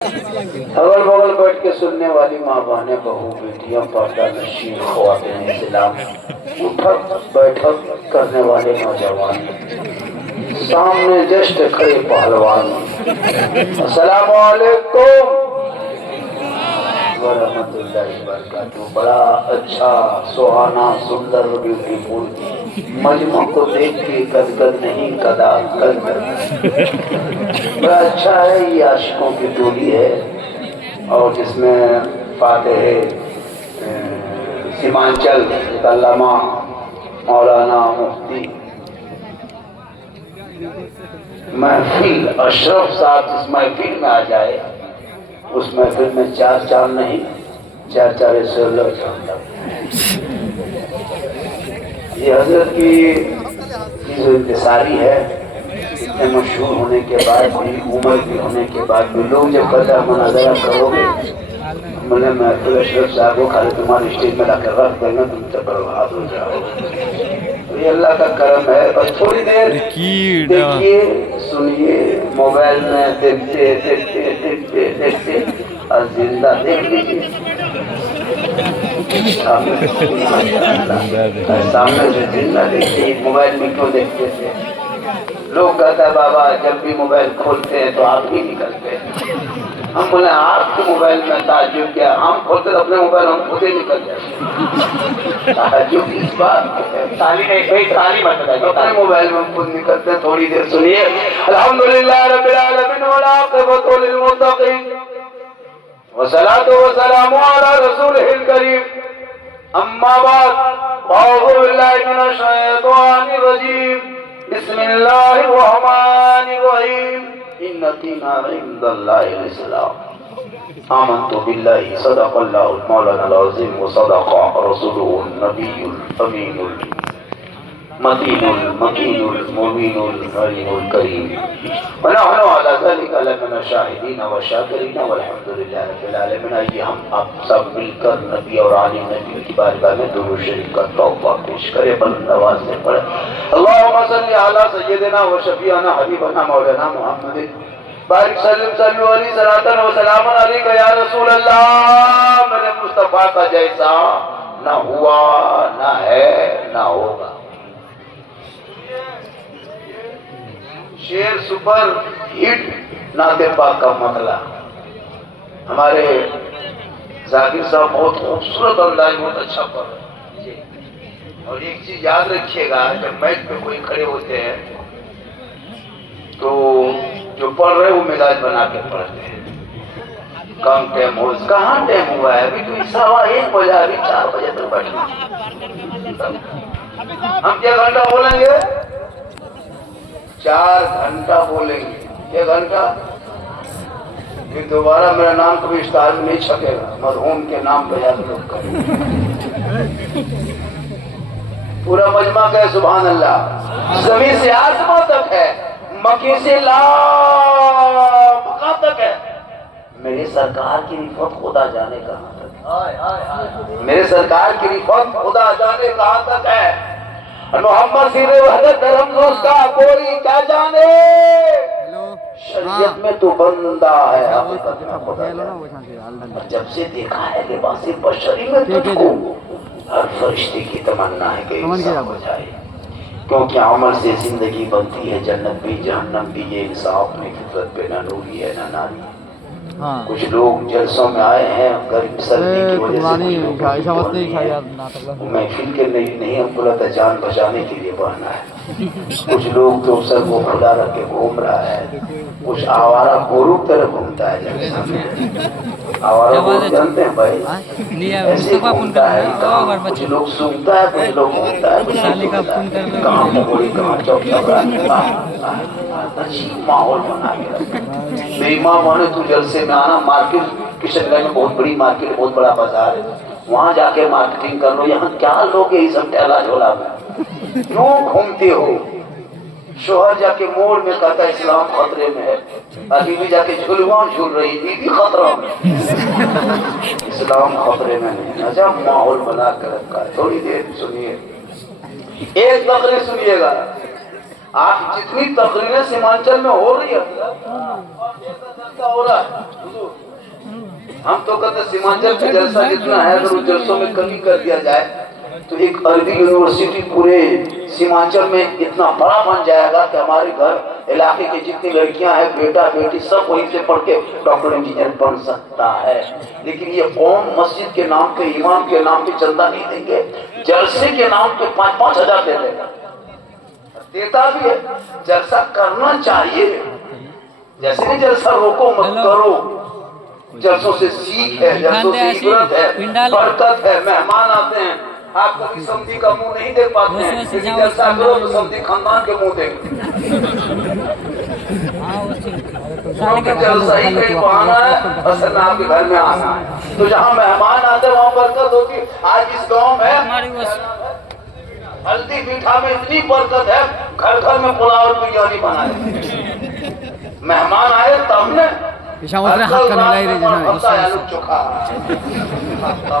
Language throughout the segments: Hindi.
अगल बगल बैठ के सुनने वाली माँ बहने बहू बेटियां पर्दा नशीन ख्वातीन इस्लाम उठक बैठक करने वाले नौजवान सामने जस्ट खड़े पहलवान अस्सलाम वालेकुम वरहमतुल्लाहि वबरकातुहू। बड़ा अच्छा सुहाना सुंदर ब्यूटीफुल मजमा को देख के गदगद नहीं कदा गदगद। बड़ा अच्छा है, ये आशिकों की टोली है और जिसमें फातिह सीमांचल अल्लामा मौलाना मुफ्ती महफिल अशरफ साहब जिस महफिल में आ जाए उस महफिल में चार चार नहीं चार चार ये हजरत की जो इंतसारी है, इतने मशहूर होने के बाद भी उम्र भी होने के बाद भी लोग जब कहता मनाजरा करोगे मैंने महफिल अशरफ साहब को खाली तुम्हारे स्टेज में लाकर रख देना, तुम तो बर्बाद हो जाओ। तो ये अल्लाह का करम है। बस थोड़ी देर देखिए सुनिए, मोबाइल में देखते देखते देखते देखते और जिंदा देख लीजिए सामने से जिंदा देखते। मोबाइल में क्यों देखते थे? लोग कहता बाबा जब भी मोबाइल खोलते हैं तो आप ही निकलते हैं। हम बोले आपके मोबाइल में ताज्जुब क्या, हम खोलते तो अपने मोबाइल हम खुद ही निकल जाते। ताज्जुब इस बात ताली नहीं कोई ताली मत बताइए, अपने मोबाइल में हम खुद निकलते हैं। थोड़ी देर सुनिए। अल्हम्दुलिल्लाह रब्बिल आलमीन वल आक़िबतु लिल मुत्तक़ीन वस्सलातु वस्सलामु अला रसूलिहिल करीम अम्मा बाद अऊज़ु बिल्लाहि मिनश शैतानिर रजीम बिस्मिल्लाहिर रहमानिर रहीम इन्ना दीना इंदल्लाहिल इस्लाम आमन्तु बिल्लाहि सदक़ल्लाहुल मौलानाल अज़ीम व सदक़ा रसूलुहुन नबियुल अमीनुल मतीनुल मकीनुल मुबीनुल हरीमुल करीम व नहनु अला ज़ालिका लमिन शाहिदीन व शाकिरीन वल्हम्दुलिल्लाहि रब्बिल आलमीन। आइए हम आप सब मिलकर नबी और आले नबी की बारगाह में दुरूद शरीफ का तौबा पेश करें। बुलंद आवाज से पढ़े अल्लाहुम्मा सल्लि अला सय्यिदिना व शफीअना हबीबना मौलाना मुहम्मद बारिक सल्लल्लाहु अलैहि सलातन व सलामन अलैका या रसूल अल्लाह। मेरे मुस्तफा का जैसा ना हुआ ना है ना होगा। शेर सुपर हिट नाते पाक का मतला। हमारे जाकिर साहब बहुत खूबसूरत अंदाज बहुत अच्छा पढ़ रहे हैं। और एक चीज याद रखिएगा, जब मैच पे कोई खड़े होते हैं तो जो पढ़ रहे वो मिजाज बना के पढ़ते हैं। कम टाइम हो, कहाँ टाइम हुआ है अभी तो 1:15 बजा, अभी 4 बजे तक बैठे। हम क्या घंटा बोलेंगे? 4 घंटा बोलेंगे। 1 घंटा फिर दोबारा मेरा नाम कभी इश्तार में नहीं छपेगा। मरहूम के नाम पर याद लोग करें। पूरा मजमा का सुभान अल्लाह। जमीन से आसमां तक है, मक्के से ला मक्का तक है। मेरे सरकार की रिफत खुदा जाने कहाँ तक। मेरे सरकार की रिफत खुदा जाने कहाँ तक है। मोहम्मद सीधे वहदत धर्म उसका कोई क्या जाने। शरीयत में तो बंदा है, हकीकत में खुदा है। जब से देखा है लिबास बशरी में तुझको, हर फरिश्ते की तमन्ना है कि इंसान हो जाए, क्योंकि अमल से जिंदगी बनती है, जन्नत भी जहन्नम भी। ये इंसाफ में फितरत पे न नूरी है न नारी। कुछ लोग जलसों में आए हैं गर्मी सर्दी की वजह से, महफिल के नहीं हम बोला था जान बचाने के लिए बहना है। कुछ लोग तो सर को खुला रख के घूम रहा है, कुछ आवारा गोरू तरह घूमता है। आवारा गोरू जानते हैं भाई, ऐसे घूमता है। कुछ लोग सूंघता है, कुछ लोग घूमता है, कहाँ पकौड़ी कहाँ चौक माहौल बना के। मेरी माँ माने तू जलसे में आना, मार्केट किशनगंज में बहुत बड़ी मार्केट, बहुत बड़ा बाजार है, वहाँ जाके मार्केटिंग कर लो। यहाँ क्या लोग ये सब टहला झोला में क्यों घूमते हो? शोहर जाके मोड़ में कहता इस्लाम खतरे में है, अभी भी जाके झुलवान झूल रही थी भी खतरा में। इस्लाम खतरे में नहीं, अच्छा माहौल बना कर रखा है। थोड़ी देर सुनिए, एक तकरीर सुनिएगा। आप जितनी तकरीरें सीमांचल में हो रही है हो रहा है, हम तो कहते सीमांचल का जलसा जितना है अगर उस जलसों में कमी कर दिया जाए तो एक अरबी यूनिवर्सिटी पूरे सीमांचल में इतना बड़ा बन जाएगा कि हमारे घर इलाके की जितनी लड़कियां हैं, बेटा बेटी सब वहीं से पढ़ के डॉक्टर इंजीनियर बन सकता है। लेकिन ये कौम मस्जिद के नाम पे, इमाम के नाम पे चंदा नहीं देंगे, जलसे के नाम पे 5-5 हजार दे देगा, देता भी है। जलसा करना चाहिए, जैसे नहीं जलसा रोको मत करो, जलसों से सीख है, जलसों से इबरत है, बरकत है, मेहमान आते हैं। आप कभी समधी का मुंह नहीं देख पाते हैं, लेकिन जलसा करो तो समधी खानदान के मुंह देख। जलसा ही कहीं बहाना है, असल में आपके घर में आना है। तो जहाँ मेहमान आते हैं वहाँ बरकत होती। आज इस गाँव में हल्दी मीठा में इतनी बरकत है, घर घर में पुलाव और बिरयानी बनाए। मेहमान आए तब ने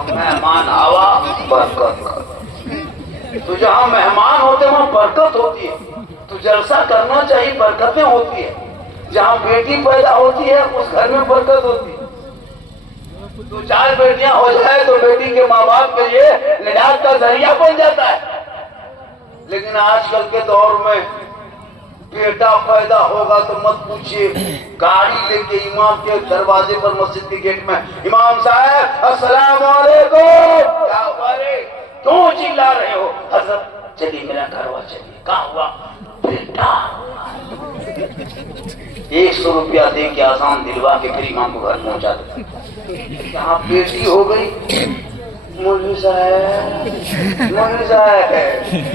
मेहमान आवा बरकत। तो जहाँ मेहमान होते वहाँ बरकत होती है। तो जलसा करना चाहिए, बरकतें होती है। जहाँ बेटी पैदा होती है उस घर में बरकत होती है। तो 4 बेटियां हो जाए तो बेटी के माँ बाप के लिए निजात का जरिया बन जाता है। लेकिन आजकल के दौर में बेटा पैदा होगा तो मत पूछिए, गाड़ी लेके इमाम के दरवाजे पर, मस्जिद के गेट में, इमाम साहब अस्सलाम वालेकुम, क्या हुआ रे, क्यों चिल्ला रहे हो? हजरत चलिए मेरा घर हुआ, चलिए। कहाँ हुआ? बेटा। 100 रुपया दे के आसान दिलवा के फिर इमाम को घर पहुंचा दे। यहाँ बेटी हो गई, मौलवी साहब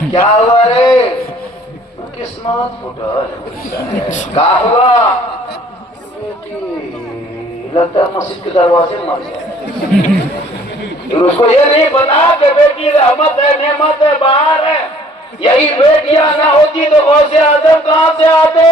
क्या हुआ रे? किस्मत फुटल। क्या हुआ? बेटी लगता है मस्जिद के दरवाजे मर गया। उसको ये नहीं पता कि बेटी रहमत है, नेमत है, बाहर है। यही बेटियां ना होती तो गौसे आजम कहाँ से आते?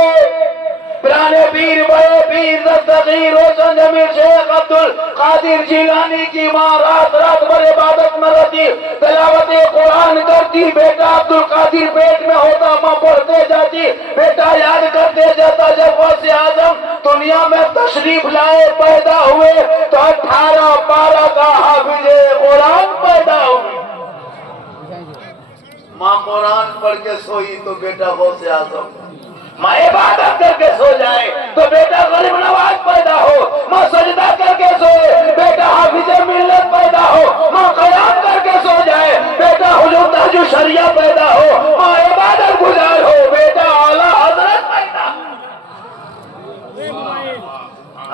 पुराने पीर, बड़े पीर, दस्तगीर रोशन जमीर शेख अब्दुल कादिर जिलानी की माँ रात रात भर इबादत में रहती, तिलावत कुरान करती। बेटा अब्दुल कादिर पेट में होता, माँ पढ़ते जाती, बेटा याद करते जाता। जब गौसे आजम दुनिया में तशरीफ लाए, पैदा हुए तो 18-12 का हाफिज़े कुरान पैदा हुए। माँ कुरान पढ़ के सोई तो बेटा गौसे आजम, माँ इबादत करके सो जाए तो बेटा गरीब नवाज पैदा हो, माँ सजदा करके सोए बेटा हाफिज़े मिल्लत पैदा हो, माँ क़याम करके सो जाए बेटा हुजूर तहज्जुद शरिया पैदा हो, माँ इबादत गुजार हो बेटा आला हज़रत पैदा।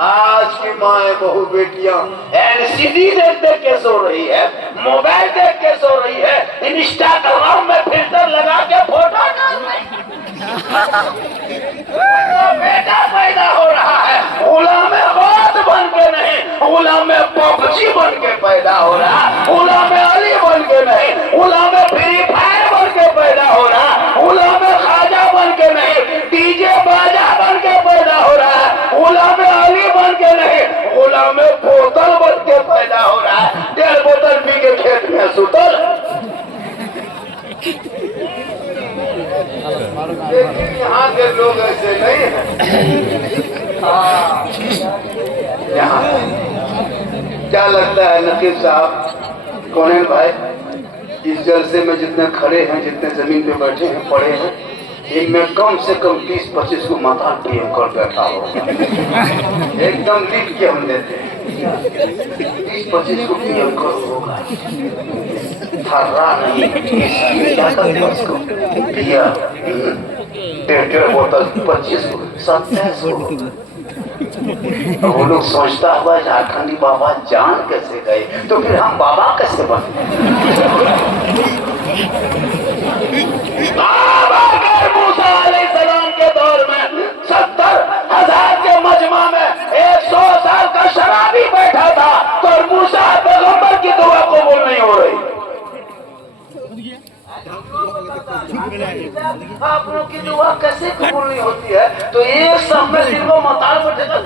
आज की माए बहु बेटियां एलसीडी देख देख के सो रही है, मोबाइल देख के सो रही है, इंस्टाग्राम में फिल्टर लगा के फोटो डाल रही है। बेटा पैदा हो रहा है, गुलाम गौस बन के नहीं, गुलाम पबजी बन के पैदा हो रहा, गुलाम अली बन के नहीं, गुलाम फ्री फायर बन के पैदा हो रहा, गुलाम खाजा बन के नहीं, डीजे बाजा बन के पैदा हो रहा, गुलाम अली बन के नहीं, गुलाम बोतल बन के पैदा हो रहा है। 1.5 बोतल पी के खेत में सुतल। लेकिन यहाँ के लोग ऐसे नहीं हैं। यहाँ क्या लगता है नकीब साहब, कौन भाई, इस जलसे में जितने खड़े हैं, जितने जमीन पे बैठे हैं, पड़े हैं, इनमें कम से कम 20-25 को माथा पीएम कर बैठा होगा। एकदम लिख के हम देते हैं, 20-25 को पीएम कर होगा। थर्रा नहीं, 1.5 बोतल 25 को 27 को। वो लोग सोचता हुआ झारखंडी बाबा जान कैसे गए, तो फिर हम बाबा कैसे बने? मूसा अलैहिस्सलाम के दौर में 70,000 के मजमा में 100 साल का शराबी बैठा था, तो मूसा पैगंबर की दुआ कबूल नहीं हो रही। आप लोग की दुआ कैसे कबूल नहीं होती है? तो एक सब में दिन को मताल बैठेगा।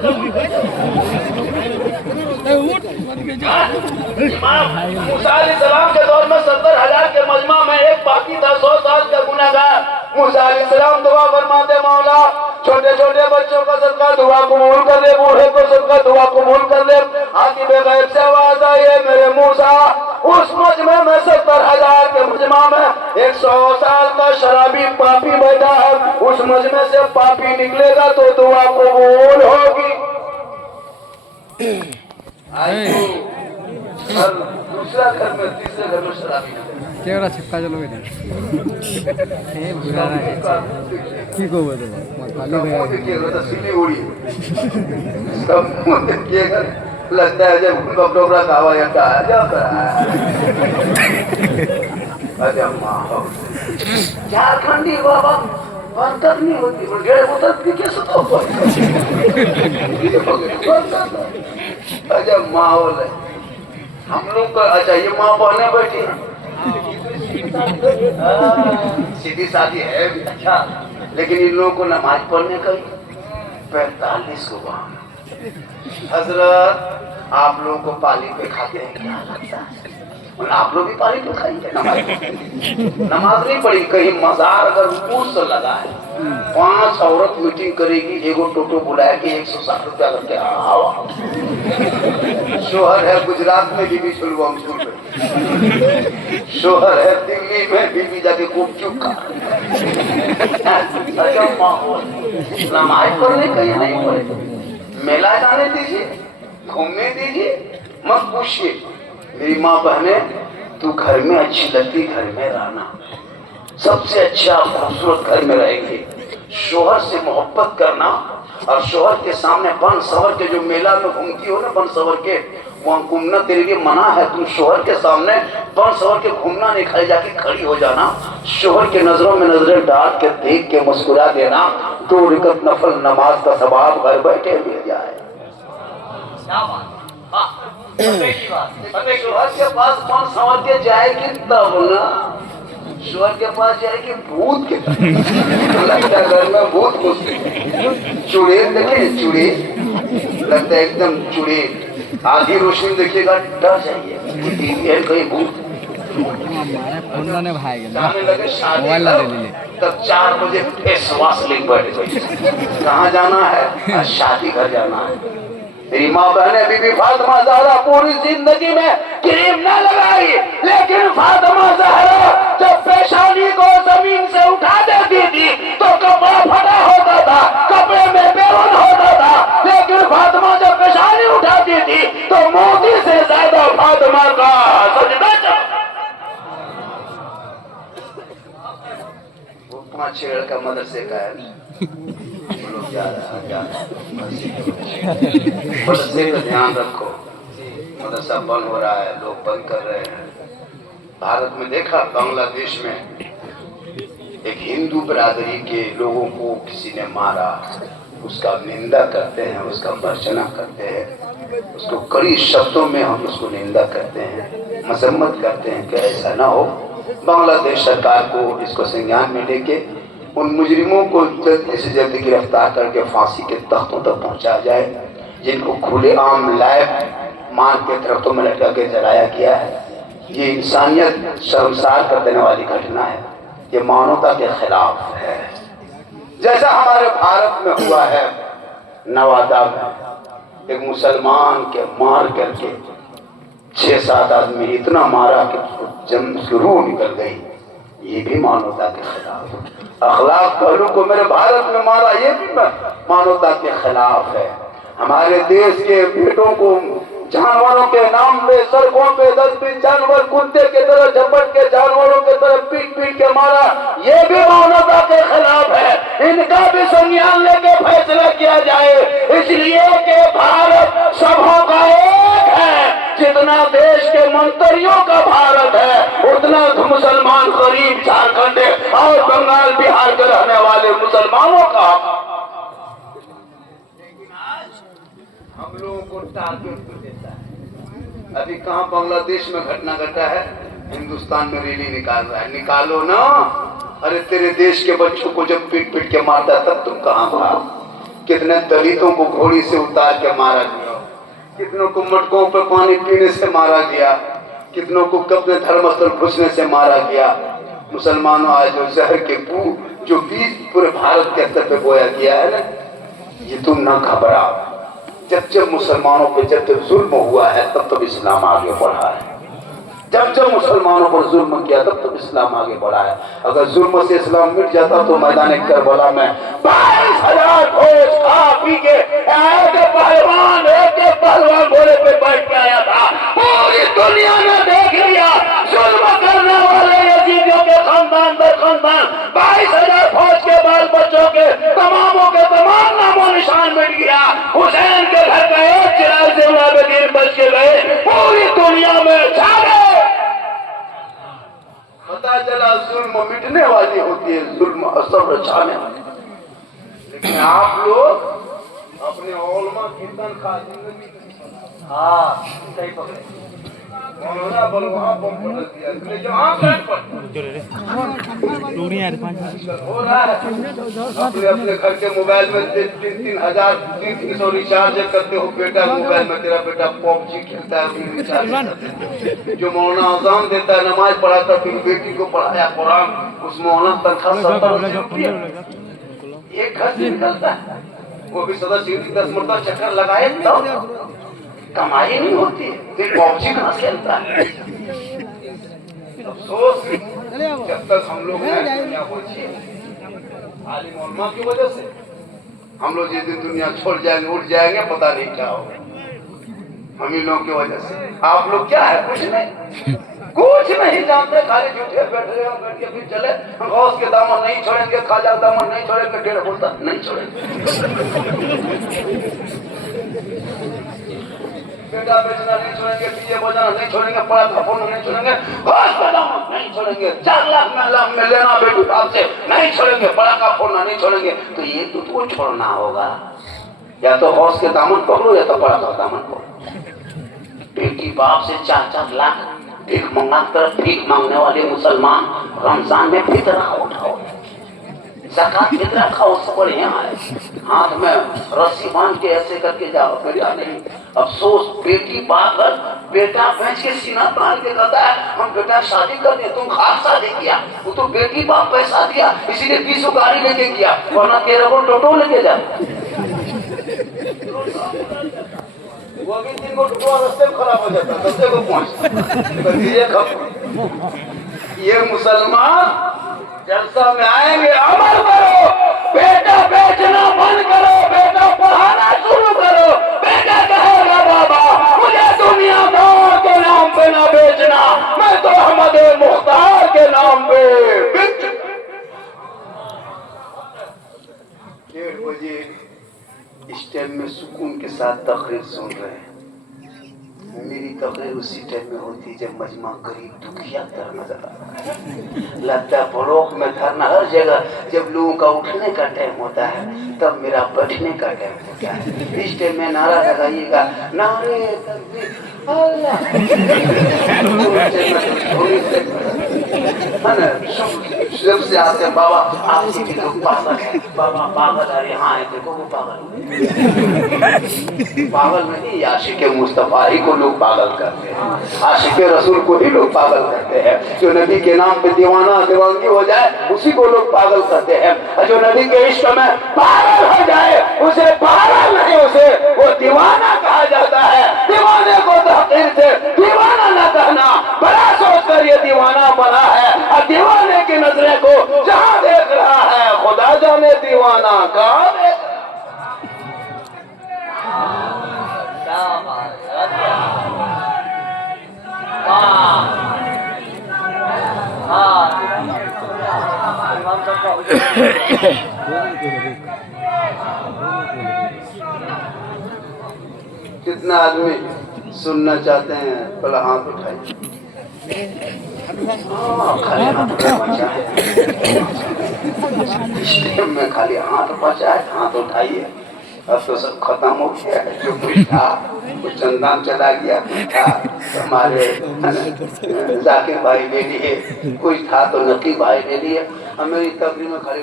मूसा अलैहिस्सलाम के दौर में 70,000 के मजमा में एक बाकी था 100 साल का गुनहगार। मूसा अलैहिस्सलाम दुआ फरमाते, मौला छोटे छोटे बच्चों का सबका दुआ कबूल कर दे, बूढ़े को सबका दुआ कबूल कर दे, आकी बगैर से आवाज आई है मेरे मूसा, उस मजमे में 70,000 के मजमा में 100 साल का शराबी पापी बैठा है, उस मजमे से पापी निकलेगा तो दुआ कबूल होगी। दूसरा घर में, तीसरे घर में शराबी क्या छिपका चलो কি করবো लगता है जब डोबरा खावा जाता झारखंडी बाबा बर्तन नहीं होती, कैसे तो अजब माहौल है हम लोग का। अच्छा ये माँ बहने बैठी सीधी शादी है भी, अच्छा, लेकिन इन लोगों को नमाज पढ़ने का 45 को बहाना। हजरत आप लोगों को पाली पे खाते हैं क्या लगता है? आप लोग भी पाली पे खाएंगे? नमाज नहीं पढ़ी, कहीं मजार अगर ऊपर से लगा है, 5 औरत मीटिंग करेगी, एगो टोटो बुलाया कि 160 रुपया करके आवा। शोहर है गुजरात में, बीबी छुलवाम छुल रही, शोहर है दिल्ली में, बीबी जाके गुपचुप खा। नमाज पढ़ने कहीं नहीं पड़े, मेला जाने दीजिए, घूमने दीजिए, मत पूछिए। मेरी माँ बहने, तू घर में अच्छी लगती, घर में रहना, सबसे अच्छा खूबसूरत घर में रहेंगे। शोहर से मोहब्बत करना, और शोहर के सामने बन सवर के, जो मेला में घूमती हो ना बन सवर के, वहाँ घूमना तेरे लिए मना है। तुम शोहर के सामने बन सवर के घूमना नहीं, खाई जाके खड़ी हो जाना, शोहर के नजरों में नजरें डाल के देख के मुस्कुरा देना, 2 रकात नफल नमाज का सवाब घर बैठे मिल जाए। शोहर के पास कौन संवर के जाएगी तब ना, शोहर के पास जाएगी भूत के लगता है घर में भूत घुसते, चुड़ैल देखे, चुड़ैल लगता है एकदम चुड़ैल, आधी रोशनी देखिएगा डर जाइए कहीं भूत जाने लगे। शादी तब 4 बजे फेस वॉश लेके बैठ गई, कहाँ जाना है? शादी घर जाना है। मेरी माँ बहने, बीबी फातिमा ज़हरा पूरी जिंदगी में क्रीम न लगाई, लेकिन फातिमा ज़हरा जब पेशानी को जमीन से उठा देती थी तो कपड़ा फटा होता था, कपड़े में बेरन होता था, लेकिन फातिमा जब पेशानी उठाती थी तो मोदी से ज्यादा फातिमा का सजदा चला। वो 5-6 लड़का मदरसे का है, लोग जा रहा मदरसे का ध्यान रखो, मदरसा बंद हो रहा है, लोग बंद कर रहे हैं। भारत में देखा, बांग्लादेश में एक हिंदू बिरादरी के लोगों को किसी ने मारा, उसका निंदा करते हैं, उसका भर्त्सना करते हैं, उसको कड़ी शब्दों में हम उसको निंदा करते हैं, मजम्मत करते हैं कि ऐसा ना हो। बांग्लादेश सरकार को इसको संज्ञान में लेके उन मुजरिमों को जल्दी से जल्दी गिरफ्तार करके फांसी के तख्तों तक पहुंचाया जाए, जिनको खुलेआम लाइव मार के दरख्तों में लटका के जलाया गया है। ये इंसानियत शर्मसार कर देने वाली घटना है, ये मानवता के खिलाफ है। जैसा हमारे भारत में हुआ है, नवादा में एक मुसलमान के मार करके 6-7 आदमी इतना मारा कि रूह निकल गई, ये भी मानवता के खिलाफ है। अखलाक पहलू को मेरे भारत में मारा, ये भी मानवता के खिलाफ है। हमारे देश के बेटों को जानवरों के नाम पे सड़कों पे 10-20 जानवर कुत्ते के तरह झपट के जानवरों के तरह पीट पीट के मारा, ये भी मानवता के खिलाफ है। इनका भी संज्ञान लेके फैसला किया जाए, इसलिए कि भारत सबों का एक है। जितना देश के मंत्रियों का भारत है, उतना मुसलमान गरीब झारखंड और बंगाल बिहार के रहने वाले मुसलमानों का। हम लोगों को टारगेट देता है। अभी कहाँ बांग्लादेश में घटना घटा है, हिंदुस्तान में रैली निकाल रहा है, निकालो ना। अरे तेरे देश के बच्चों को जब पीट पीट के मारता तब तुम कहाँ था? कितने दलितों को घोड़ी से उतार के मारा गया, कितनों को मटकों पर पानी पीने से मारा गया, कितनों को अपने धर्मस्थल घुसने से मारा गया। मुसलमानों, आज जो जहर के जो बीज पूरे भारत के स्तर पे बोया गया है ना, ये तुम ना घबराओ, जब जब मुसलमानों पे जब जब जुल्म हुआ है तब तब इस्लाम आगे बढ़ा है। जब जब मुसलमानों पर जुल्म किया तब तब इस्लाम आगे बढ़ा है। अगर जुल्म से इस्लाम मिट जाता तो मैदान करबला में 22,000 फौज खा पी के पहलवान एक पहलवान घोड़े पे बैठ के आया था। पूरी दुनिया ने देख लिया जुल्म करने वाले यजीदियों के खानदान दर खानदान 22,000 फौज के बाल बच्चों के तमामों के तमाम नामो निशान मिट गया। हुसैन के घर का एक चिराग से बेदीन बच के गए, पूरी दुनिया में छा गए। पता चला जुल्म मिटने वाली होती है, जुल्म असर छाने वाली। लेकिन आप लोग अपने औलमा कीर्तन खा जिंदगी। हाँ सही पकड़े। मौलाना बलवा बम पटक दिया, इसलिए जो आप हो रहा है अपने अपने घर के मोबाइल में 3,000 रिचार्ज करते हो। बेटा मोबाइल में तेरा बेटा पबजी खेलता है, जो मौलाना अज़ान देता है नमाज पढ़ाता है, फिर बेटी को पढ़ाया कुरान, उस मौलाना तनख्वाह 70 रुपया एक घर से निकलता है। वो भी सदस्य 10 मरतबा चक्कर लगाए तो कमाई नहीं होती, फिर पबजी कहाँ से खेलता है। अफसोस जब तक हम लोग दुनिया पहुंची आलिम उलमा की वजह से हम लोग जिस दिन दुनिया छोड़ जाएंगे उठ जाएंगे, पता नहीं क्या होगा। हम ही लोगों की वजह से आप लोग क्या है, कुछ नहीं जानते, खाली झूठे बैठ के फिर चले। गौस के दामन नहीं छोड़ेंगे, खाजा दामन नहीं छोड़ेंगे, डेढ़ बोलता नहीं छोड़ेंगे, बेटा बेचना नहीं छोड़ेंगे, डीजे बजाना नहीं छोड़ेंगे, पड़ा खपोना नहीं छोड़ेंगे, गौस का दामन नहीं छोड़ेंगे, 4 लाख में लेना बेटी बाप से नहीं छोड़ेंगे, पड़ा का फोड़ना नहीं छोड़ेंगे। तो ये तो छोड़ना होगा, या तो गौस के दामन पकड़ो या तो पड़ा का दामन पकड़ो। बेटी बाप से 4-4 लाख भीख मांगने वाले मुसलमान रमजान में फितरा उठाओ, ज़कात फितरा खाओ, उससे बढ़िया है। हाथ में रस्सी बांध के ऐसे करके जाओ, बेटा नहीं। अफसोस बेटी पाकर बेटा बेच के सीना तान के कहता है हम बेटा शादी कर दे, तुम खास शादी किया, वो तो बेटी बाप पैसा दिया इसीलिए 20 गाड़ी लेके किया, वरना 13 को टोटो लेके जा। वो भी 3 को टोटो रास्ते में खराब हो जाता, रास्ते को पहुंचता। ये मुसलमान जलसा में आएंगे, अमल करो, बेटा बेचना बंद करो, बेटा पढ़ाना शुरू करो। बेटा कहेगा बाबा मुझे दुनिया दार के नाम पे ना बेचना, मैं तो अहमद मुख्तार के नाम पे 1:30 बजे इस टाइम में सुकून के साथ तकरीर सुन रहे हैं। मेरी तकरीर उसी टाइम में होती जब मजमा गरीब दुखिया तर नजर आता, लगता ब्लॉक में धरना हर जगह। जब लोगों का उठने का टाइम होता है तब मेरा बैठने का टाइम होता है। इस टाइम में नारा लगाइएगा, नारे तकबीर अल्लाह। जब से आते हैं बाबा आपसी के लोग पागल है, बाबा पागल, अरे हाँ देखो वो पागल नहीं, आशिक मुस्तफा ही को लोग पागल करते हैं, आशिक रसूल को ही लोग पागल करते हैं। जो नबी के नाम पे दीवाना दीवानगी हो जाए उसी को लोग पागल करते हैं, और जो नबी के इश्क में पागल हो जाए उसे पागल नहीं, उसे वो दीवाना कहा जाता है। दीवाने को तहकीर से दीवाना न कहना, बड़ा सोच कर ये दीवाना बना है, और दीवाने की नजरें को जहाँ देख रहा है खुदा जाने दीवाना कहाँ देख। कितना आदमी सुनना चाहते हैं, पहले हाथ उठाइए। खाली हाथ में खाली हाथ बचा है, हाथ उठाइए। अब तो सब खत्म हो गया है, जो कुछ था कुछ चंदन चला गया, था हमारे जाकिर भाई ले लिए, कुछ था तो नकी भाई ले लिए। मेरी तकरीर में खाली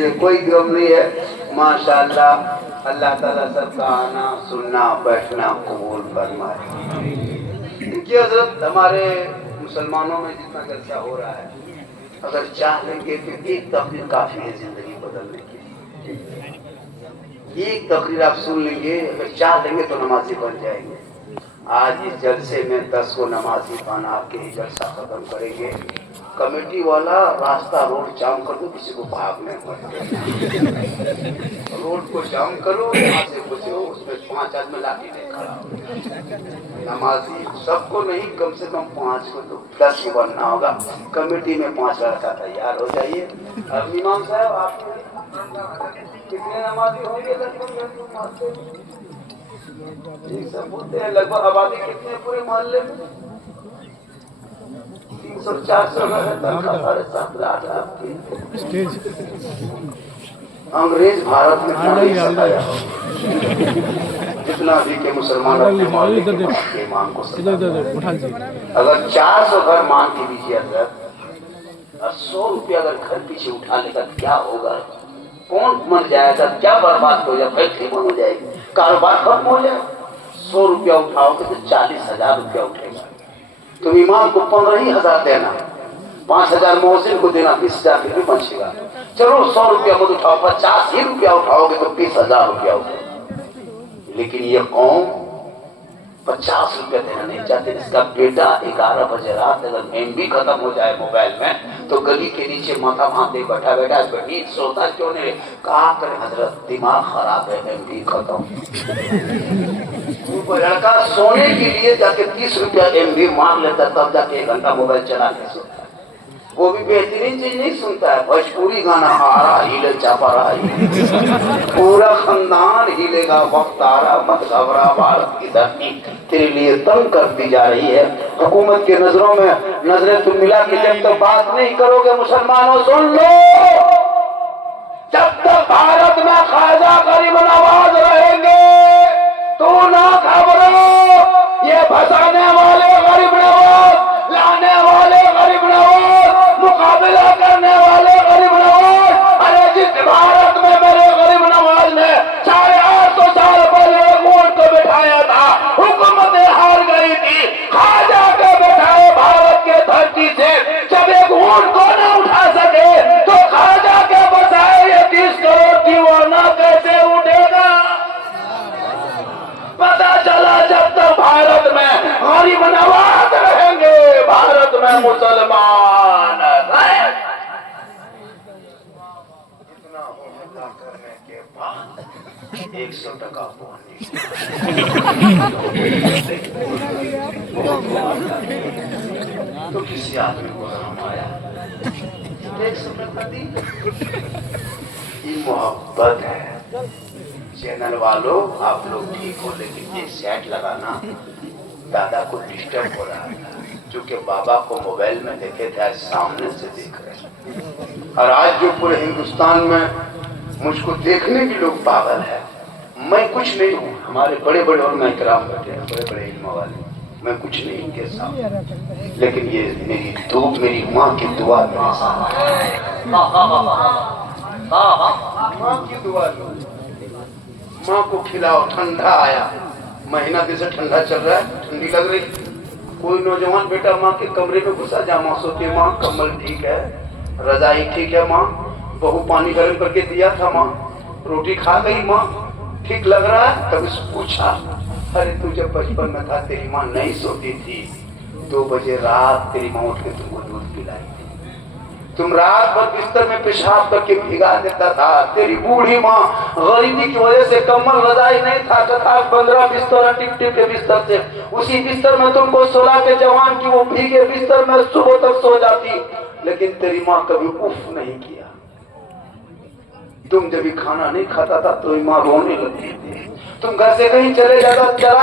ये कोई गम नहीं है। माशाअल्लाह अल्लाह ताला सबका आना सुनना बैठना कबूल फरमाए। इनकी हजरत हमारे मुसलमानों में जितना जलसा हो रहा है, अगर चाह लेंगे तो एक तकरीर काफी है जिंदगी बदलने की। एक तकरीर आप सुन लेंगे, अगर चाह लेंगे तो नमाजी बन जाएंगे। आज इस जलसे में 10 को नमाजी पाना आपके ही जलसा खत्म करेंगे। कमेटी वाला रास्ता रोड जाम कर दो, किसी को भागने मत। रोड को जाम करो, यहाँ से पूछो, उसमें 5 आदमी लाठी नहीं खड़ा हो। नमाजी सबको नहीं, कम से कम 5 को तो 10 को बनना होगा। कमेटी में 5 लड़का तैयार हो जाइए। अब इमाम साहब आप कितने नमाजी होंगे? सब बोलते हैं लगभग आबादी कितने पूरे मोहल्ले में? 300-400 अंग्रेज भारत में जितना भी के मुसलमान अपने ईमान को अगर 400 घर मान के दीजिए और 100 रुपया अगर घर पीछे उठा लेगा क्या होगा? कौन मर जाएगा? क्या बर्बाद हो जाएगा? फैक्ट्री बंद हो जाएगी, कारोबार खत्म हो जाएगा। 100 रुपया उठाओगे तो 40,000 रुपया उठेगा। तुम इमाम को 15,000 देना, 5,000 मोहसिन को देना, 20,000 फिर भी बचेगा। चलो 100 रुपया मत उठाओ, 50 ही रुपया उठाओगे तो 20,000 रुपया उठेगा। लेकिन ये कौम 50 रुपया देना नहीं चाहते। इसका बेटा 11 बजे रात अगर एमबी खत्म हो जाए मोबाइल में तो गली के नीचे माथा बांधे बैठा बैठा बैठी सोता क्यों नहीं? कहा करे हजरत दिमाग खराब है, एमबी खत्म। लड़का सोने के लिए जाके 30 रुपया एमबी मार लेता, तब जाके 1 घंटा मोबाइल चला के सोता। वो भी बेहतरीन चीज नहीं सुनता है, भोजपुरी गाना आ रहा हिले चापा रहा, पूरा खानदान हिलेगा, वक्त आ रहा, मत घबरा, भारत की धरती तेरे लिए तंग करती जा रही है। हुकूमत के नजरों में नजरें तुम मिला के जब तक बात नहीं करोगे मुसलमानों सुन लो, जब तक भारत में ख्वाजा गरीब नवाज रहेंगे तो ना घबरो। ये फंसाने वाले गरीब नवाज, लाने वाले गरीब नवाज, मुकाबला करने वाले गरीब नवाज, अरे जिस भारत में मेरे गरीब नवाज ने 850 साल पहले ऊंट को बिठाया था, हुकूमतें हार गई थी, ख्वाजा के बिठाए भारत के धरती से जब एक ऊंट को न उठा सके तो ख्वाजा के बसाए ये 30 करोड़ दीवाना कैसे उठेगा? पता चला जब तक भारत में गरीब नवाज रहेंगे, भारत में मुसलमान रहे। इतना होता करने के बाद 100 टका पहुंची तो किसी आदमी को नाम आया 100 टका दी। ये मोहब्बत है। चैनल वालों आप लोग ठीक हो, लेकिन ये सेट लगाना दादा को डिस्टर्ब हो रहा था, क्योंकि बाबा को मोबाइल में देखे थे, आज सामने से देख रहे। और आज जो पूरे हिंदुस्तान में मुझको देखने के लोग पागल है। मैं कुछ नहीं हूँ, हमारे बड़े बड़े और मैं कराम बैठे हैं, बड़े बड़े इल्म वाले, मैं कुछ नहीं इनके साथ, लेकिन ये मेरी माँ की दुआ मेरे साथ, माँ की दुआ। माँ को खिलाओ। ठंडा आया, महीना दिन से ठंडा चल रहा है, ठंडी लग रही। कोई नौजवान बेटा माँ के कमरे में घुसा, जा माँ सोती है, माँ कम्बल ठीक है, रजाई ठीक है माँ, बहू पानी गर्म करके दिया था माँ, रोटी खा गई माँ, ठीक लग रहा है? तब उसने पूछा, अरे तू जब बचपन में था तेरी माँ नहीं सोती थी, 2 बजे रात तेरी माँ उठ के तुमको दूध पिलाई थी, तुम रात भर बिस्तर में पेशाब करके भिगा देता था। तेरी बूढ़ी माँ गरीबी की वजह से कम्बल रजाई नहीं था, तथा 15 बिस्तर टिप टिप के बिस्तर से उसी बिस्तर में तुमको सोला के जवान की वो भीगे बिस्तर में सुबह तक सो जाती, लेकिन तेरी माँ कभी उफ नहीं किया। तुम जब भी खाना नहीं खाता था तो माँ रोने लगती थी, तुम घर से कहीं चला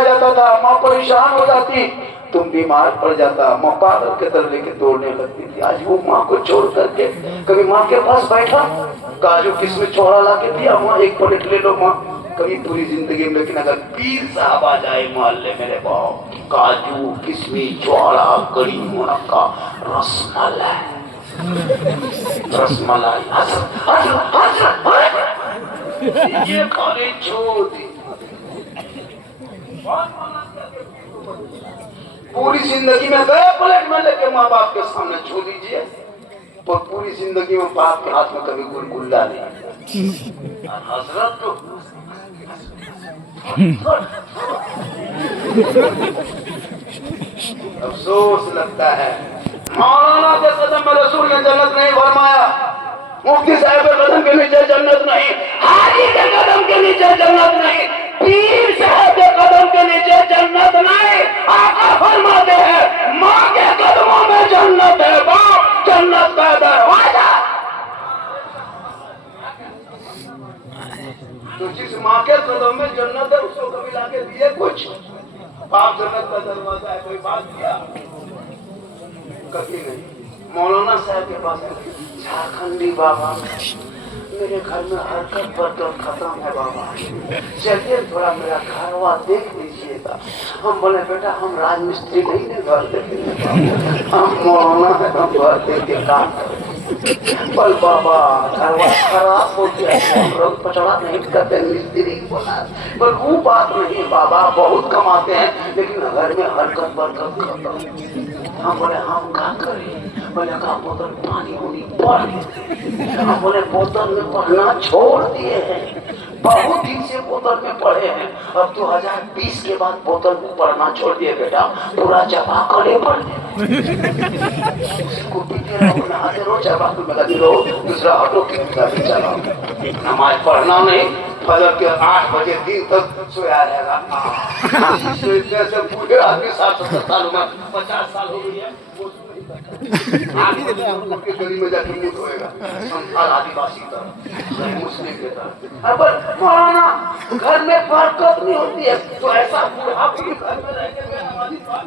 जाता था, माँ परेशान हो जाती, तुम बीमार पड़ जाता, माँ पागल के तरह लेके दौड़ने लगती थी। आज वो माँ को छोड़ करके कभी माँ के पास बैठा, काजू किस्में छोड़ा ला के दिया, माँ एक प्लेट ले लो माँ, कभी पूरी जिंदगी में। लेकिन अगर पीर साहब आ जाए मोहल्ले मेरे बाप, काजू किस्में छोड़ा कड़ी मुनक्का रसमलाई ये खाली छोड़ दी। पूरी जिंदगी में गए प्लेट में लेके माँ बाप के सामने छू दीजिए, और पूरी जिंदगी में बाप के हाथ में कभी गुलगुल्ला नहीं। और हजरत तो अफसोस लगता है मौलाना के कदम में रसूल ने जन्नत नहीं फरमाया, मुफ्ती साहब के कदम के नीचे जन्नत नहीं, हाजी के कदम के नीचे जन्नत नहीं, पीर साहब के कदम के नीचे जन्नत नहीं। आका फरमाते हैं माँ के कदमों में जन्नत है, बाप जन्नत का दरवाजा। तो जिस माँ के कदम में जन्नत है उसको कभी लाके दिए कुछ, बाप जन्नत का दरवाजा है, कोई बात किया कभी नहीं। मौलाना साहब के पास झारखंडी बाबा, मेरे घर में हरकत बरकत खत्म है बाबा, चलिए थोड़ा मेरा घरवा देख लीजिएगा। हम बोले बेटा हम राजमिस्त्री नहीं है घर देखेंगे, हम मौलाना है, हम घर देख के काम करें। पर बाबा घरवा खराब हो गया, लोग पचड़ा नहीं करते, मिस्त्री बोला पर वो बात नहीं, बाबा बहुत कमाते हैं लेकिन घर में हरकत बरकत खत्म। हम बोले हम क्या करें, बोले का बोतल पानी होनी पड़, हम बोले बोतल में पढ़ना छोड़ दिए हैं, बहुत दिन से बोतल में पढ़े हैं, अब 2020 के बाद बोतल में पढ़ना छोड़ दिए बेटा, पूरा जमा करे पढ़ने नहाते रहो, जमा में लगी रहो, दूसरा ऑटो की चलाओ, नमाज पढ़ना नहीं, फजर के 8 बजे दिन तक सोया रहेगा। से बूढ़े आदमी 60-70 साल में 50 साल हो गई है, गली में जाकर मुँह धोएगा, संथाल आदिवासी तरह मुस्लिम के तरह। अब मौलाना घर में बरकत नहीं होती है, तो ऐसा बूढ़ा भी घर में रहकर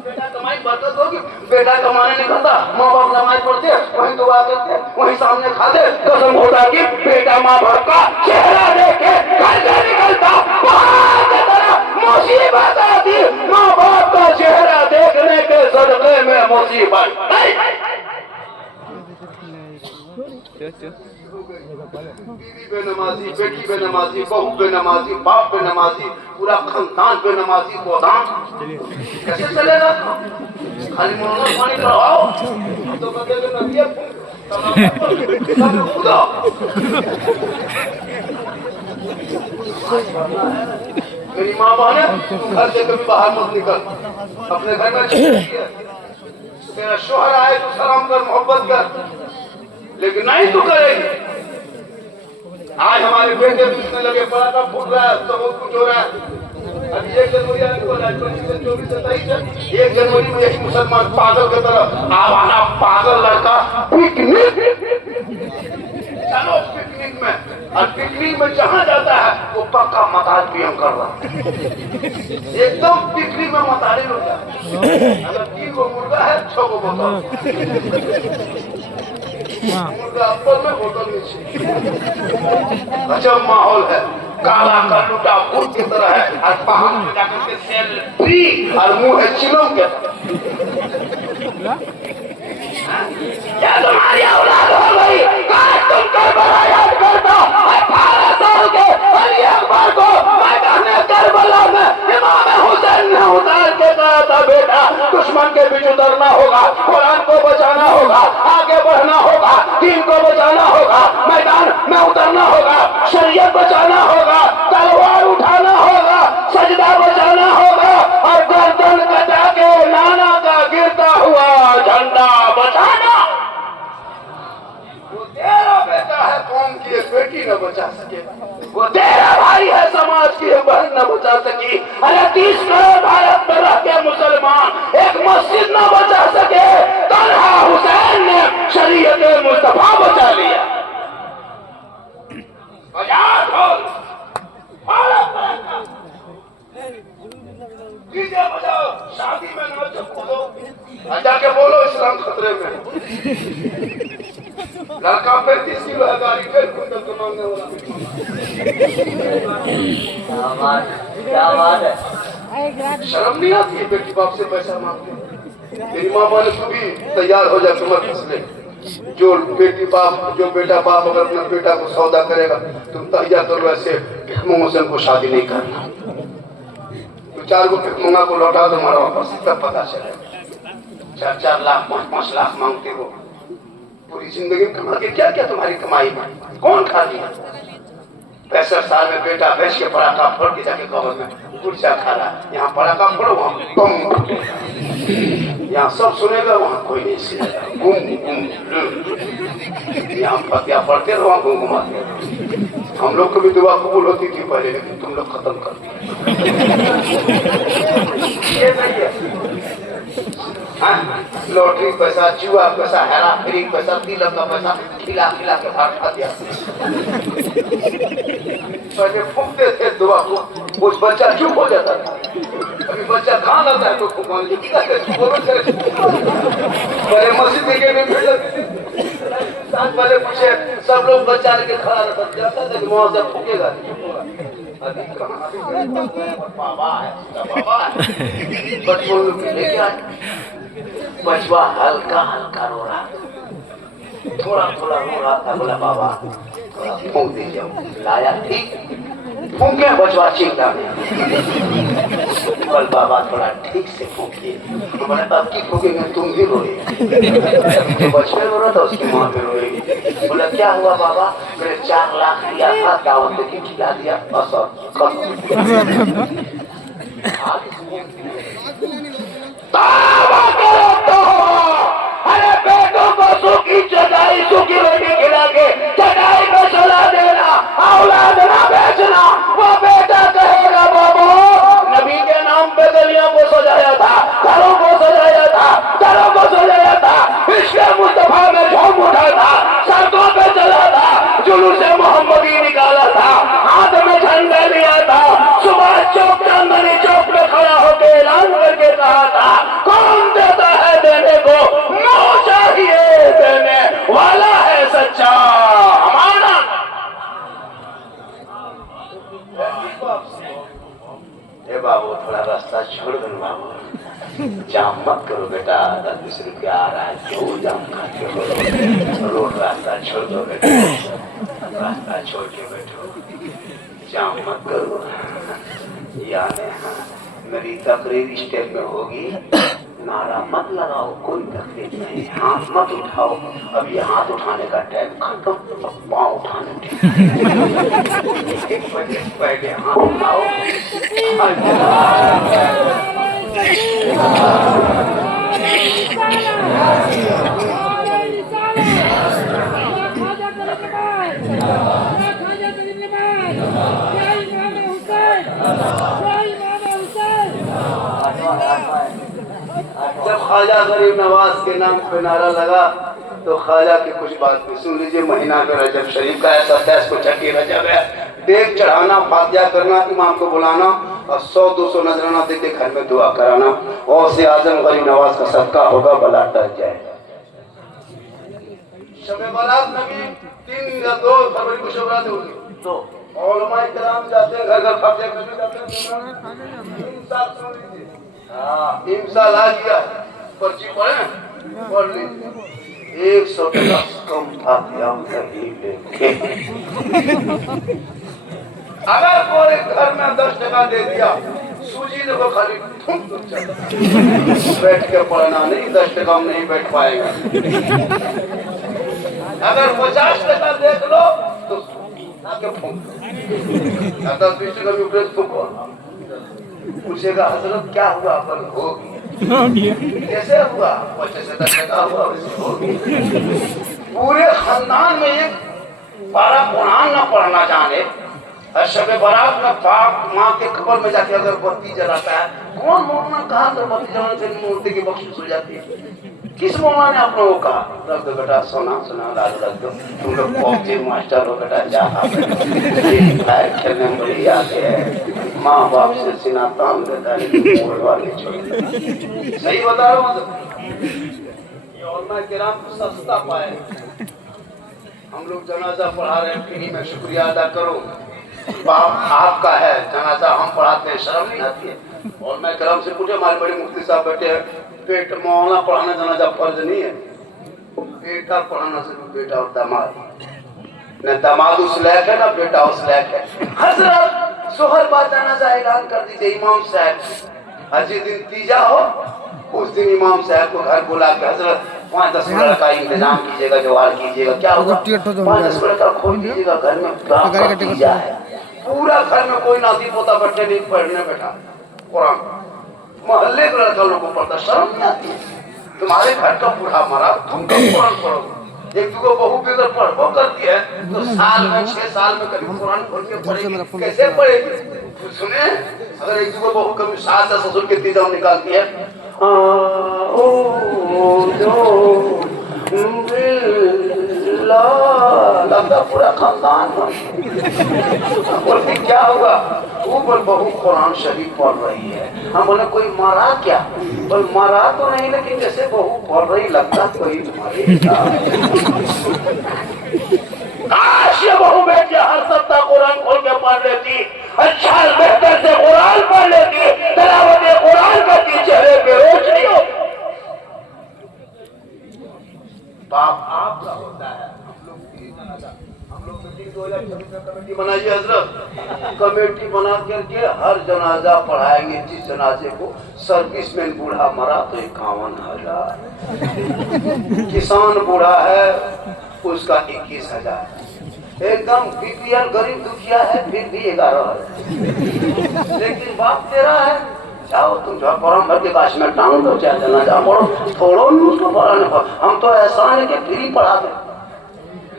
बेटा कमाई बरकत होगी, बेटा कमाने निकलता, माँ बाप नमाज पढ़ते, वहीं दुआ करते, वहीं सामने खाते, कसम होता कि बेटा माँ बाप का चेहरा देखे घर से निकलता, मुसीबत आती, माँ बाप का चेहरा देखने के सदके में मुसीबत। बीवी बेनमाजी, बेटी बेनमाजी, बहू बेनमाजी, बाप बेनमाजी, पूरा खानदान बेनमाजी, गोदाम कैसे चलेगा? खाली मोहम्मद पानी कराओ तो बदले के नबी खुदा मेरी माँ बहने घर से कभी बाहर मत निकल, अपने घर में तेरा शोहर आए तो सलाम कर, मोहब्बत कर, लेकिन नहीं तो करेगी। आज हमारे बेटे पूछने लगे बड़ा का फूट रहा है, तो बहुत कुछ हो रहा है। अभी 1 जनवरी आने को 24-27 1 जनवरी में यही मुसलमान पागल की तरह आवारा पागल लड़का पिकनिक, चलो पिकनिक में, और पिकनिक में जहाँ जाता है वो पक्का मताल पीएम कर रहा है, एकदम पिकनिक में मताली हो जाए। अगर 3 को मुर्गा है 6 को बोतल, मुर्गा अप्पल में बोतल नीचे, अजब माहौल है, काला का लूटा भूत की तरह है, और पहाड़ पे जाकर के सेल्फी और मुंह है चिलम के क्या तुम्हारी औलाद हो गई, काश तुम करबला याद करता, 18 साल के अली अकबर को मैदान करबला में इमाम हुसैन ने उतार के कहा था बेटा दुश्मन के बीच उतरना होगा, कुरान को बचाना होगा, आगे बढ़ना होगा, दीन को बचाना होगा, मैदान में उतरना होगा, शरीयत बचाना होगा, तलवार उठाना होगा, सजदा बचाना होगा, और गर्दन कटा के नाना का गिरता हुआ झंडा बचाना। वो तेरा बेटा है, कौम की एक बेटी न बचा सके, वो तेरा भाई है, समाज की एक बहन न बचा सकी। अरे 30 करोड़ भारत में रह के मुसलमान एक मस्जिद न बचा सके, तन्हा हुसैन ने शरीयत मुस्तफा बचा लिया। डीजे बजाओ, शादी में नाचो कूदो, जाके बोलो इस्लाम खतरे में। लड़का 35 किलो है, गाड़ी फिर कुंडल को मांगने वाला। क्या बात है, शर्म नहीं आती है बेटी बाप से पैसा मांगते? मेरी माँ बोले तू भी तैयार हो जा, तुम्हारे फैसले, जो बेटी बाप, जो बेटा बाप अगर अपना बेटा को सौदा करेगा तुम तैयार करो, ऐसे भिखमंगों से उनको शादी नहीं करना। 4 को भिखमंगा को लौटा दो हमारा वापस, तब पता चलेगा। 4-4 लाख 5-5 लाख मांगते हो, पूरी जिंदगी कमा के क्या क्या तुम्हारी कमाई में कौन खा लिया? 65 साल में बेटा बेच के पराठा फोड़ के जाके कवर में गुर्जा खा रहा। यहाँ पराठा फोड़ो वहाँ बम फूटेगा। यहाँ सब सुनेगा वहाँ कोई नहीं सुनेगा। गुम यहाँ फतिया पढ़ते रहो वहाँ घुमाते रहो। हम लोग को भी दुआ कबूल होती थी पहले, लेकिन तुम लोग खत्म कर दिया। ये नहीं है। लॉटरी पैसा, जुआ पैसा, हेरा फेरी पैसा, तिलक का पैसा खिला खिला के भाग खा दिया। पहले फूकते थे दुआ को, कुछ बच्चा चुप हो जाता था। अभी बच्चा कहाँ लगता है तो फूकने की पहले मस्जिद में भी भीड़ लगती थी। साथ वाले पूछे, सब लोग बच्चा लेके खड़ा रहता जाता था कि वहां से फूकेगा। अभी कहाँ बाबा है, बाबा है। बच्चों लोग लेके आए, बचवा हल्का हल्का रो रहा, थोड़ा थोड़ा रो रहा था। बोला बाबा थोड़ा फूंक दीजिए। लाया, ठीक फूंके, बचवा चिंता में। बोल बाबा थोड़ा ठीक से फूंकिए। बोला अब की फूकेंगे, तुम भी रोए। बचपन रो रहा था, उसकी माँ भी रोएगी। बोला क्या हुआ बाबा? मैंने 4 लाख दिया था, दावत देके खिला दिया, बस अरे बेटों को सूखी चटाई, सूखी रोटी खिला के चटाई में सुला देना, औलाद ना बेचना। वो बेटा कहेगा बाबू नबी के नाम पे गलियों को सजाया था, घरों को सजाया था, दरों को सजाया था, इसके मुस्तफा में झूम उठा था, सड़कों पे चला था, जुलूस मोहम्मदी निकाला था, हाथ में झंडा लिया था, सुभाष चौक चांदनी चौक में खड़ा होकर ऐलान करके कहा था कौन देता है देने को, नो चाहिए देने वाला है सच्चा हमारा। ए बाबू थोड़ा रास्ता छोड़ दो बाबू, जाम मत करो बेटा। 10 रुपया आ रहा है, क्यों जाम खाते हो? रोड रास्ता छोड़ दो बेटा, रास्ता छोड़ के बैठो, जाम मत करो। याद है मेरी तकरीर स्टेज में होगी, नारा मत लगाओ, कोई तकलीफ नहीं, हाथ मत उठाओ। अब ये हाथ उठाने का टाइम खत्म, पाँव उठाने पहले हाथ उठाओ। जब ख्वाजा गरीब नवाज के नाम पे नारा लगा तो ख्वाजा की कुछ बात भी सुन लीजिए। महीना में रजब शरीफ का है, 27 को छठी रजब है। देख चढ़ाना, फातिहा करना, इमाम को बुलाना और 100-200 नजराना देके घर में दुआ कराना, और से आजम गरीब नवाज का सदका होगा, बला टल जाए। शब बारात में भी 3 या 2 फरवरी को शब बारात होगी, तो उलमा इकराम जाते हैं, घर घर फातिहा करने जाते हैं। इमसाल आ गया, पर्ची पढ़े, पढ़ ली। 110 कम फातिहा नहीं लेके। अगर पूरे घर में 10 टका दे दिया, सूजी देखो खाली बैठ के पढ़ना नहीं, 10 टका में नहीं बैठ पाएगा। अगर 50 टका देख लो तो आके फूंक, 10-20 टका भी उपलब्ध फूंको। पूछेगा हजरत क्या हुआ? पर हो गया। कैसे हुआ? 25 से 10 टका हुआ, वैसे हो गया। पूरे खानदान में एक पारा कुरान न पढ़ना जाने, शब बारात में बाप माँ के कब्र में जाके अगर बत्ती जलाता है, कौन मौलाना कहा तो बत्ती जलाने से मूर्ति की बख्शिश हो जाती है? किस मौलाना ने आप लोगों को कहा? रख दो बेटा, सोना सोना लाल रख दो, तुम लोग पॉपची मास्टर हो बेटा, जा खेलने में बड़ी याद है। माँ बाप से सीना तान देता है, वाले सही बता रहा हूँ। ये उलमा किराम को सस्ता पाए। हम लोग जनाजा पढ़ा रहे हैं फ्री में, शुक्रिया अदा करो। बाप आपका है, जनाजा हम पढ़ाते हैं, शर्म नहीं आती है? और मैं किराम से पूछे, हमारे बड़े मुफ्ती साहब बैठे हैं, पेट मौलाना पढ़ाना जनाजा फर्ज नहीं है? बेटा पढ़ाना सिर्फ बेटा और दामाद, न दामाद उस लायक है ना बेटा उस लायक है। हजरत सोहर बाद जनाजा ऐलान कर दीजिए इमाम साहब, जिस दिन तीजा हो उस दिन इमाम साहब को घर बुला के हजरत 5-10 मिनट का इंतजाम कीजिएगा, जुगाड़ कीजिएगा, क्या होगा 5-10 मिनट का खोल दीजिएगा, घर में क्या नतीजा है। पूरा घर में कोई नाती पोता बच्चे नहीं पढ़ने बैठा कुरान, मोहल्ले के लड़का लोगों को पढ़ता, शर्म नहीं आती है। तुम्हारे घर का बूढ़ा मरा, तुम कब कुरान पढ़ोगे? एक दूगो बहू भी अगर पढ़बो करती है तो साल में 6 साल में कभी कुरान खोल के पढ़ेगी, कैसे पढ़ेगी? सुने, अगर एक दूगो बहू कभी सास या ससुर के तीजा निकालती है, लगता पूरा खानदान बोलती क्या होगा? वो बोल बहू कुरान शरीफ पढ़ रही है। हम बोले कोई मारा क्या? बोल मारा तो नहीं, लेकिन जैसे बहू पढ़ रही लगता कोई मारेगा। काश ये बहू बेटी हर सप्ताह कुरान खोल के पढ़ लेती, अच्छा बेहतर से कुरान पढ़ लेती, तिलावत कुरान करती, चेहरे पे रोशनी हो। बाप आपका होता है। हम लोग मीटिंग 2026 में कमेटी बनाई है हजरत, कमेटी बना करके हर जनाजा पढ़ाएंगे। जिस जनाजे को सर्विसमैन बूढ़ा मरा तो 51,000, किसान बूढ़ा है उसका 21,000, एकदम बीपीएल गरीब दुखिया है फिर भी 11,000। लेकिन बाप तेरा है, जाओ तुम जो परम भर के काश में टांग दो, चाहे जनाजा पढ़ो, थोड़ो नहीं उसको पढ़ाने पर। हम तो ऐसा है कि फ्री पढ़ा दे।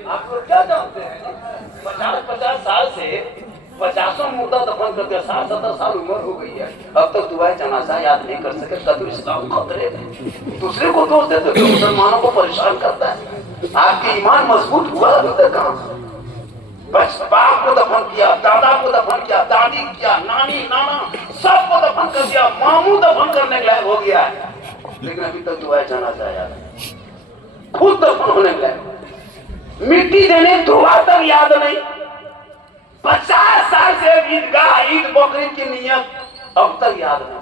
आप लोग क्या जानते हैं, 50-50 साल से 50 मुर्दा दफन करते, 60-70 साल उम्र हो गई है, अब तक दुआए जनाजा याद नहीं कर सके। कदर इस्लाम खतरे में, दूसरे को दोष देते तो मुसलमानों को परेशान करता है। आपके ईमान मजबूत हुआ अभी तक कहाँ? बस बाप को दफन किया, दादा को दफन किया, दादी किया, नानी नाना सबको दफन कर दिया, मामू दफन करने के लायक हो गया है, लेकिन अभी तक दुआए जनाजा याद नहीं, खुद दफन होने के लायक, मिट्टी देने दुआ तक याद नहीं। 50 साल से ईदगाह ईद बकरीद की नियत अब तक याद नहीं।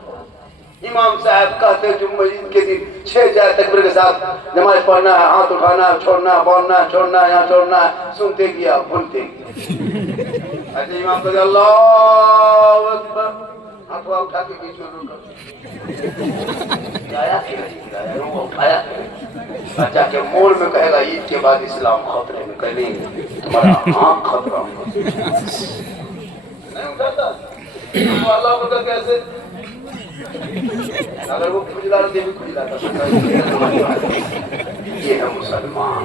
इमाम साहब कहते हैं जुम्मे ईद के दिन 6 जाए तकबीर के साथ नमाज पढ़ना है, हाथ उठाना, छोड़ना, बोलना, छोड़ना, यहाँ छोड़ना है, सुनते गया भूलते गया। अच्छा इमाम कहते अल्लाहू अकबर, हाथ उठा के बीच में रुको, गिराया कि नहीं गिराया, वो उठाया। अच्छा के मोड़ में कहेगा ईद के बाद इस्लाम खतरे में, कह नहीं तुम्हारा आँख खतरा नहीं उठाता। अल्लाह को कैसे अगर वो खुजला भी खुजलाता, ये है मुसलमान।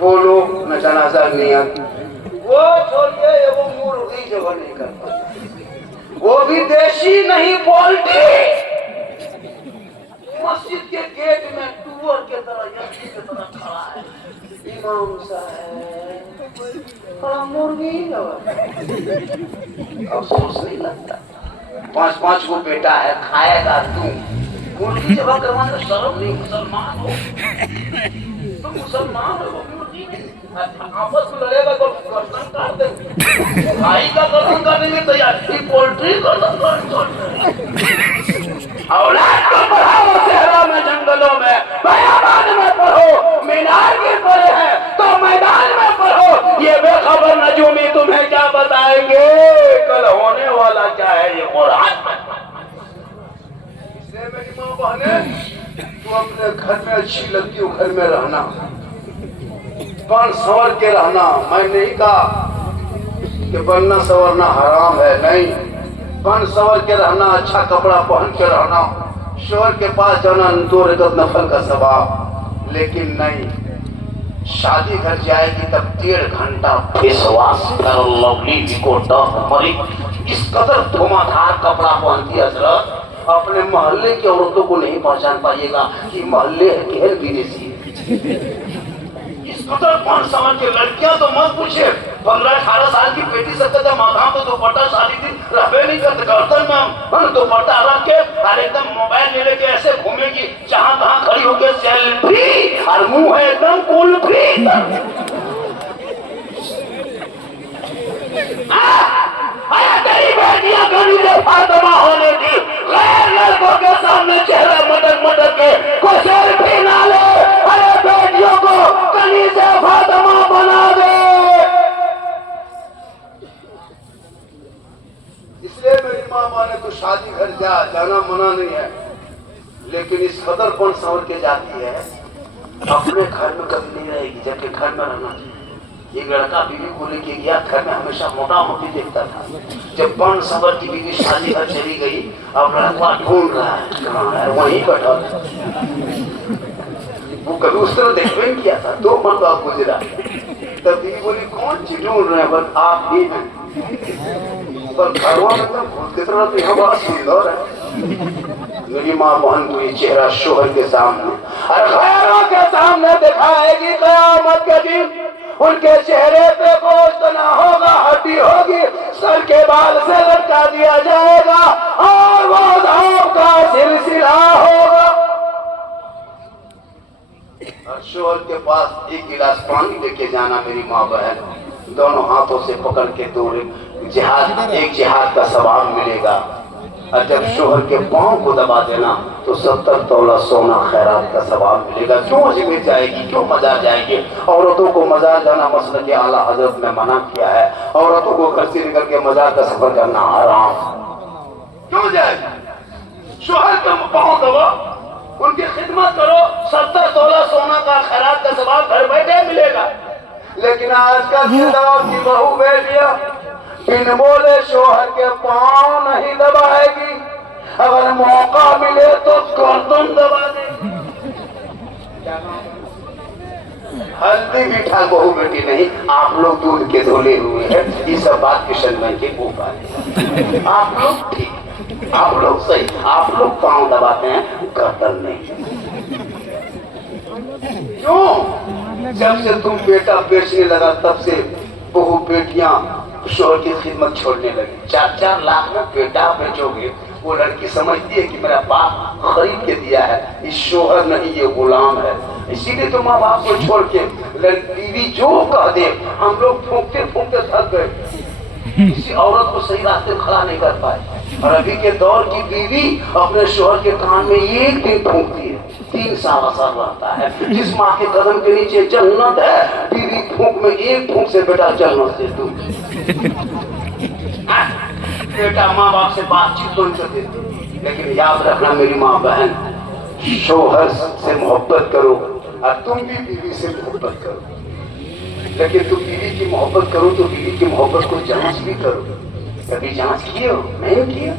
बोलो न जनाजा नियत वो छोड़िए, वो मुर्गी जगह नहीं कर पाता, वो भी देशी नहीं पोल्ट्री। मस्जिद के गेट में टूअर के तरह यंत्री के तरह खड़ा है इमाम साहब, बड़ा मुर्गी अफसोस नहीं लगता। 5-5 को बेटा है, खाएगा तू, मुर्गी जब करवाने शर्म नहीं? मुसलमान हो तो मुसलमान हो, मुर्गी आपस में लड़ेगा तो गर्दन काट देंगे, भाई का गर्दन काटने में तैयार, पोल्ट्री गर्दन औलाद को पढ़ाओ शहरों में, जंगलों में, बयाबान में पढ़ो, मीनार भी पढ़े हैं तो मैदान में पढ़ो। ये बेखबर नजूमी तुम्हें क्या बताएंगे कल होने वाला क्या है ये कुरान। इसलिए मेरी माँ बहने, तू अपने घर में अच्छी लगती हो, घर में रहना, बन संवर के रहना। मैं नहीं कहा कि बनना संवरना हराम है, नहीं, बन संवर के रहना, अच्छा कपड़ा पहन के रहना, शोर के पास जाना 2 रकअत नफल का सवाब। लेकिन नहीं, शादी घर जाएगी तब 1.5 घंटा फेसवाश कर लवली को मरी, इस कदर धुआंधार कपड़ा पहनती हजरत, अपने मोहल्ले की औरतों को नहीं पहचान पाइएगा कि मोहल्ले गैर विदेशी है। इस कदर 5 साल की लड़कियां तो मत पूछे, 15-18 साल की बेटी से कहते माथा तो दुपट्टा सारी दिन रहबे नहीं करते, गर्दन में दुपट्टा रख के और एकदम मोबाइल ले लेके ऐसे घूमेगी, जहां तहां खड़ी होकर सेल्फी, और मुंह है एकदम कुल्फी। तेरी बेटियां गनीजे फातिमा होने की, गैर लड़कों के सामने चेहरा मटक मटक के कोई सेल्फी ना ले, अरे बेटियों को गनीजे फातिमा बना दे। इसलिए मेरी माँ माने तो शादी घर जाना मना नहीं है, लेकिन इस कदर कौन संवर के जाती है अपने घर में कभी नहीं रहेगी, जबकि घर में रहना चाहिए। एक लड़का बीवी को लेके गया, घर में हमेशा मोटा मोटी देखता था। जब 5 सबर की बीवी शादी घर चली गई, अब लड़का ढूंढ रहा है कहाँ है, वहीं बैठा। वो कभी उस तरह देखते नहीं किया था। 2 मरतबा गुजरा, तब बीवी बोली कौन चीज ढूंढ रहे हैं? बस आप ही हैं। पर घरवा में तो भूत की तरह तो यहाँ बड़ा सुंदर है। मेरी माँ बहन को ये चेहरा शोहर के सामने और खैरों के सामने दिखाएगी कयामत के दिन। उनके चेहरे पे गोश्त ना होगा, हड्डी होगी, सर के बाल से लटका दिया जाएगा और वो धाम का सिलसिला होगा। और शोहर के पास 1 गिलास पानी लेके जाना, मेरी माँ बहन दोनों हाथों से पकड़ के दौड़े, एक जिहाद का सवाब मिलेगा। और जब शोहर के पांव को दबा देना तो 70 तोला सोना खैरात का सवाब मिलेगा। क्यों जिम्मे जाएगी, क्यों मजार जाएगी? औरतों को मजार जाना मसला के आला हजरत ने मना किया है। औरतों को घर से निकल के मजार का सफर करना हराम। क्यों जाएगी? शोहर का पांव दबा, उनकी खिदमत करो, 70 तोला सोना का खैरात का सवाब घर बैठे मिलेगा। लेकिन आजकल की दौर की बहू बेटियां बिन बोले शोहर के पांव नहीं दबाएगी, अगर मौका मिले तो गर्दन दबा देगी। हल्दी मीठा बहू बेटी नहीं, आप लोग दूध के धोले हुए हैं। ये सब बात किशन भाई के ऊपर। आप लोग ठीक, आप लोग सही, आप लोग पांव दबाते हैं, गर्दन नहीं। क्यों? जब से तुम बेटा बेचने लगा तब से बहू बेटियां शोहर की खिदमत छोड़ने लगी। 4-4 लाख में बेटा बेचोगे, वो लड़की समझती है कि मेरा बाप खरीद के दिया है, इस शोहर नहीं ये गुलाम है। इसीलिए तो माँ बाप को छोड़ के बीवी जो कह दे, हम लोग फूंकते फूंकते थक गए, किसी औरत को सही रास्ते खड़ा नहीं कर पाए। और अभी के दौर की बीवी अपने शोहर के कान में 1 दिन फूंकती है, 3 साल असर रहता है। जिस माँ के कदम के नीचे जन्नत है, बीवी फूंक में 1 फूंक से बेटा जन्नत से दूर। बेटा माँ बाप से बातचीत सुन सकते, लेकिन याद रखना मेरी माँ बहन, शोहर से मोहब्बत करो और तुम भी बीवी से मोहब्बत करो। लेकिन तुम बीवी की मोहब्बत करो तो बीवी की मोहब्बत को जांच भी करो। कभी जांच किए हो? नहीं किया।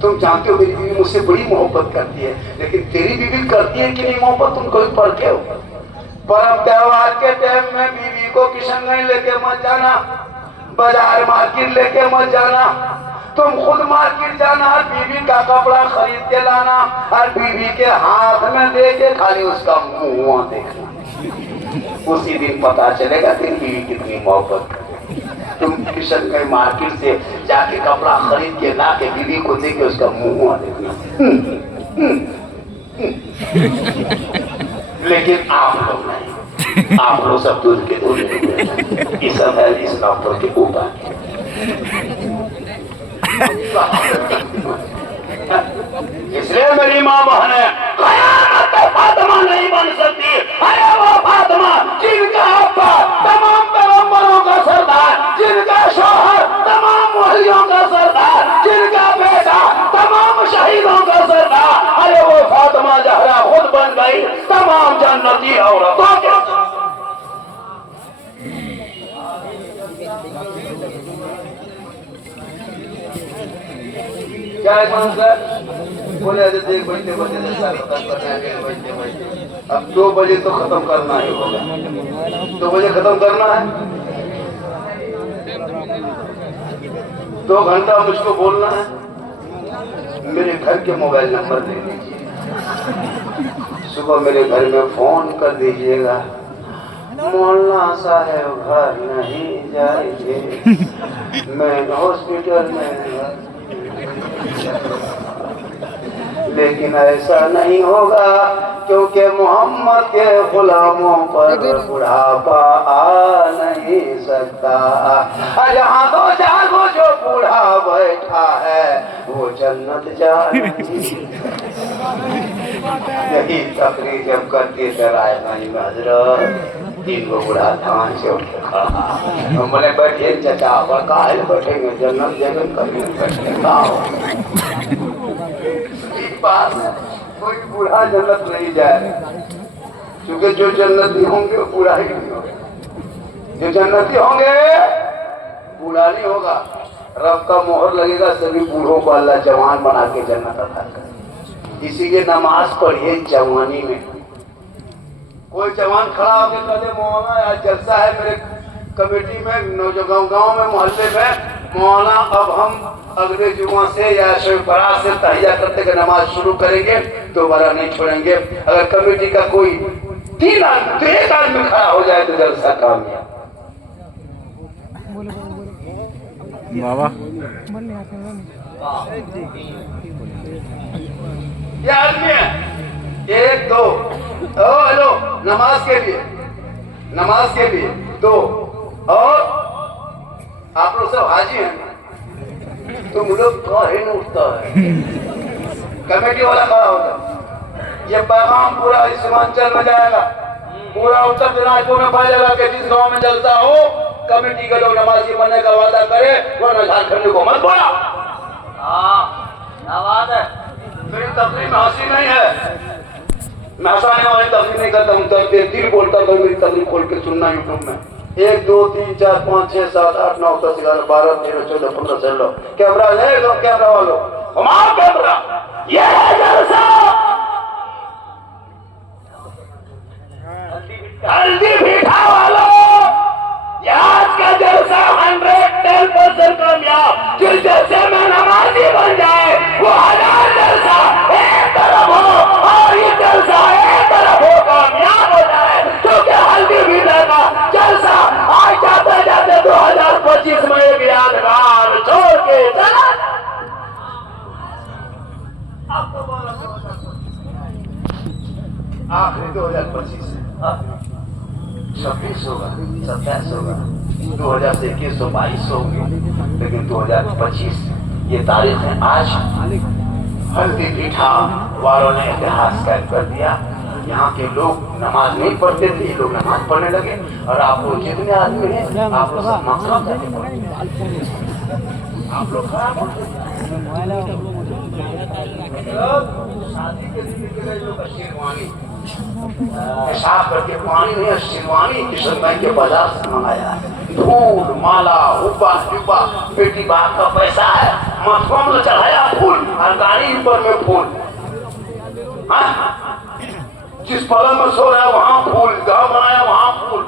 तुम जानते हो मेरी बीवी मुझसे बड़ी मोहब्बत करती है, लेकिन तेरी बीवी करती है कि नहीं मोहब्बत, तुम कभी पढ़ते हो? परम त्योहार के टाइम में बीवी को किशनगंज लेके मत जाना, बाजार मार्केट लेके मत जाना। तुम खुद मार्केट जाना, बीवी का कपड़ा खरीद के लाना और बीवी के हाथ में दे के खाली उसका मुंह देखना। उसी दिन पता चलेगा कि बीवी कितनी मोहब्बत करे। तुम किशनगंज मार्केट से जाके कपड़ा खरीद के ला के बीवी को दे के उसका मुंह देखना। लेकिन आप लोग नहीं, आप लोग सब दूध के दूध ये सब है इस डॉक्टर के ऊपर। इसलिए मेरी माँ बहने फातिमा नहीं बन सकती। अरे वो फातिमा जिनका अब्बा तमाम पैगंबरों का सरदार, जिनका शौहर तमाम वलियों का सरदार, जिनका बेटा तमाम शहीदों का सरदार, अरे वो फातिमा जहरा खुद बन गई तमाम जन्नती औरतों के। क्या है सर? बोले 1 बजते बजे अब 2 बजे तो खत्म करना ही होगा। 2 बजे खत्म करना है, 2 घंटा मुझको बोलना है। मेरे घर के मोबाइल नंबर दे दीजिए, सुबह मेरे घर में फोन कर दीजिएगा। मौलाना साहब घर नहीं जाएंगे, मैं हॉस्पिटल में। लेकिन ऐसा नहीं होगा, क्योंकि मोहम्मद के गुलामों पर बुढ़ापा आ नहीं सकता। यहाँ तो जागो जो बूढ़ा बैठा है वो जन्नत जाएगी। यही तकरीर जब करती राय नहीं हजरत 3 को बुढ़ा धान से उठ के खड़ा, बोले बैठे चचा काहे बैठेंगे, जन्नत जन्नत कभी बैठे कोई बूढ़ा जन्नत नहीं जाए। क्योंकि जो जन्नती होंगे वो बूढ़ा ही नहीं होगा, जो जन्नती होंगे बूढ़ा नहीं होगा। रब का मोहर लगेगा, सभी बूढ़ों को अल्लाह जवान बना के जन्नत अता करे। इसीलिए नमाज पढ़िए जवानी में। कोई जवान खड़ा होकर कहते मौलाना आज जलसा है मेरे कमेटी में, नौजवान गांव में, मोहल्ले में, मौलाना अब हम अगले जुमा से या बरात से तहिया करते के नमाज शुरू करेंगे, दोबारा नहीं छोड़ेंगे। अगर कमेटी का कोई 3 आदमी तो 1 आदमी खड़ा हो जाए तो जलसा कामयाब। बाबा ये आदमी है 1 2 हेलो नमाज के लिए 2 और आप लोग सब हाजी हैं तो मुझे कहे न उठता है। कमेटी वाला खड़ा होता, ये पैगाम पूरा इस सीमांचल में जाएगा, पूरा उत्तर दिनाजपुर में फैलेगा कि जिस गांव में जलसा हो कमेटी के लोग नमाजी बनने का वादा करे, वरना झारखंड को मत बोला। क्या बात है, मेरी तकलीफ में हंसी नहीं है, मैं हंसाने वाली तकलीफ नहीं करता हूँ, दिल बोलता हूँ। मेरी तकलीफ खोल के सुनना यूट्यूब में 1 2 3 4 5 6 7 8 9 10 11 12 13 14 15 16 कैमरा है, कैमरा वालों हमारा कैमरा ये है जलसा। हल्दी पीठा वालों आज का जलसा 110% कामयाब। जिस जलसे में नमाजी बन जाए वो 1000 जलसा एक तरफ हो और ये जलसा एक तरफ हो कामयाब हो जाए। क्योंकि हल्दी पीठा का जलसा आज जाते जाते 2025 में एक यादगार छोड़ के चला। आखिरी 2025 26 होगा, 27 होगा, 2021 तो 22 होंगे, लेकिन 2025 ये तारीख है। आज हल्दी पीठा वालों ने इतिहास कैद कर दिया। यहाँ के लोग नमाज नहीं पढ़ते थे, ये लोग नमाज पढ़ने लगे। और आप लोग जितने आदमी हैं आप लोग सब मकसद जाके आप लोग खराब शादी के लिए लोग शेरवानी पेशाब करके पानी नहीं, शेरवानी किशन भाई के बाजार से मंगाया है। धूल माला हुब्बा जुब्बा बेटी बाप का पैसा है, मथुआ में चढ़ाया फूल और गाड़ी ऊपर में फूल। जिस पलंग में सो रहा है वहां फूल, गाँव बनाया वहां फूल,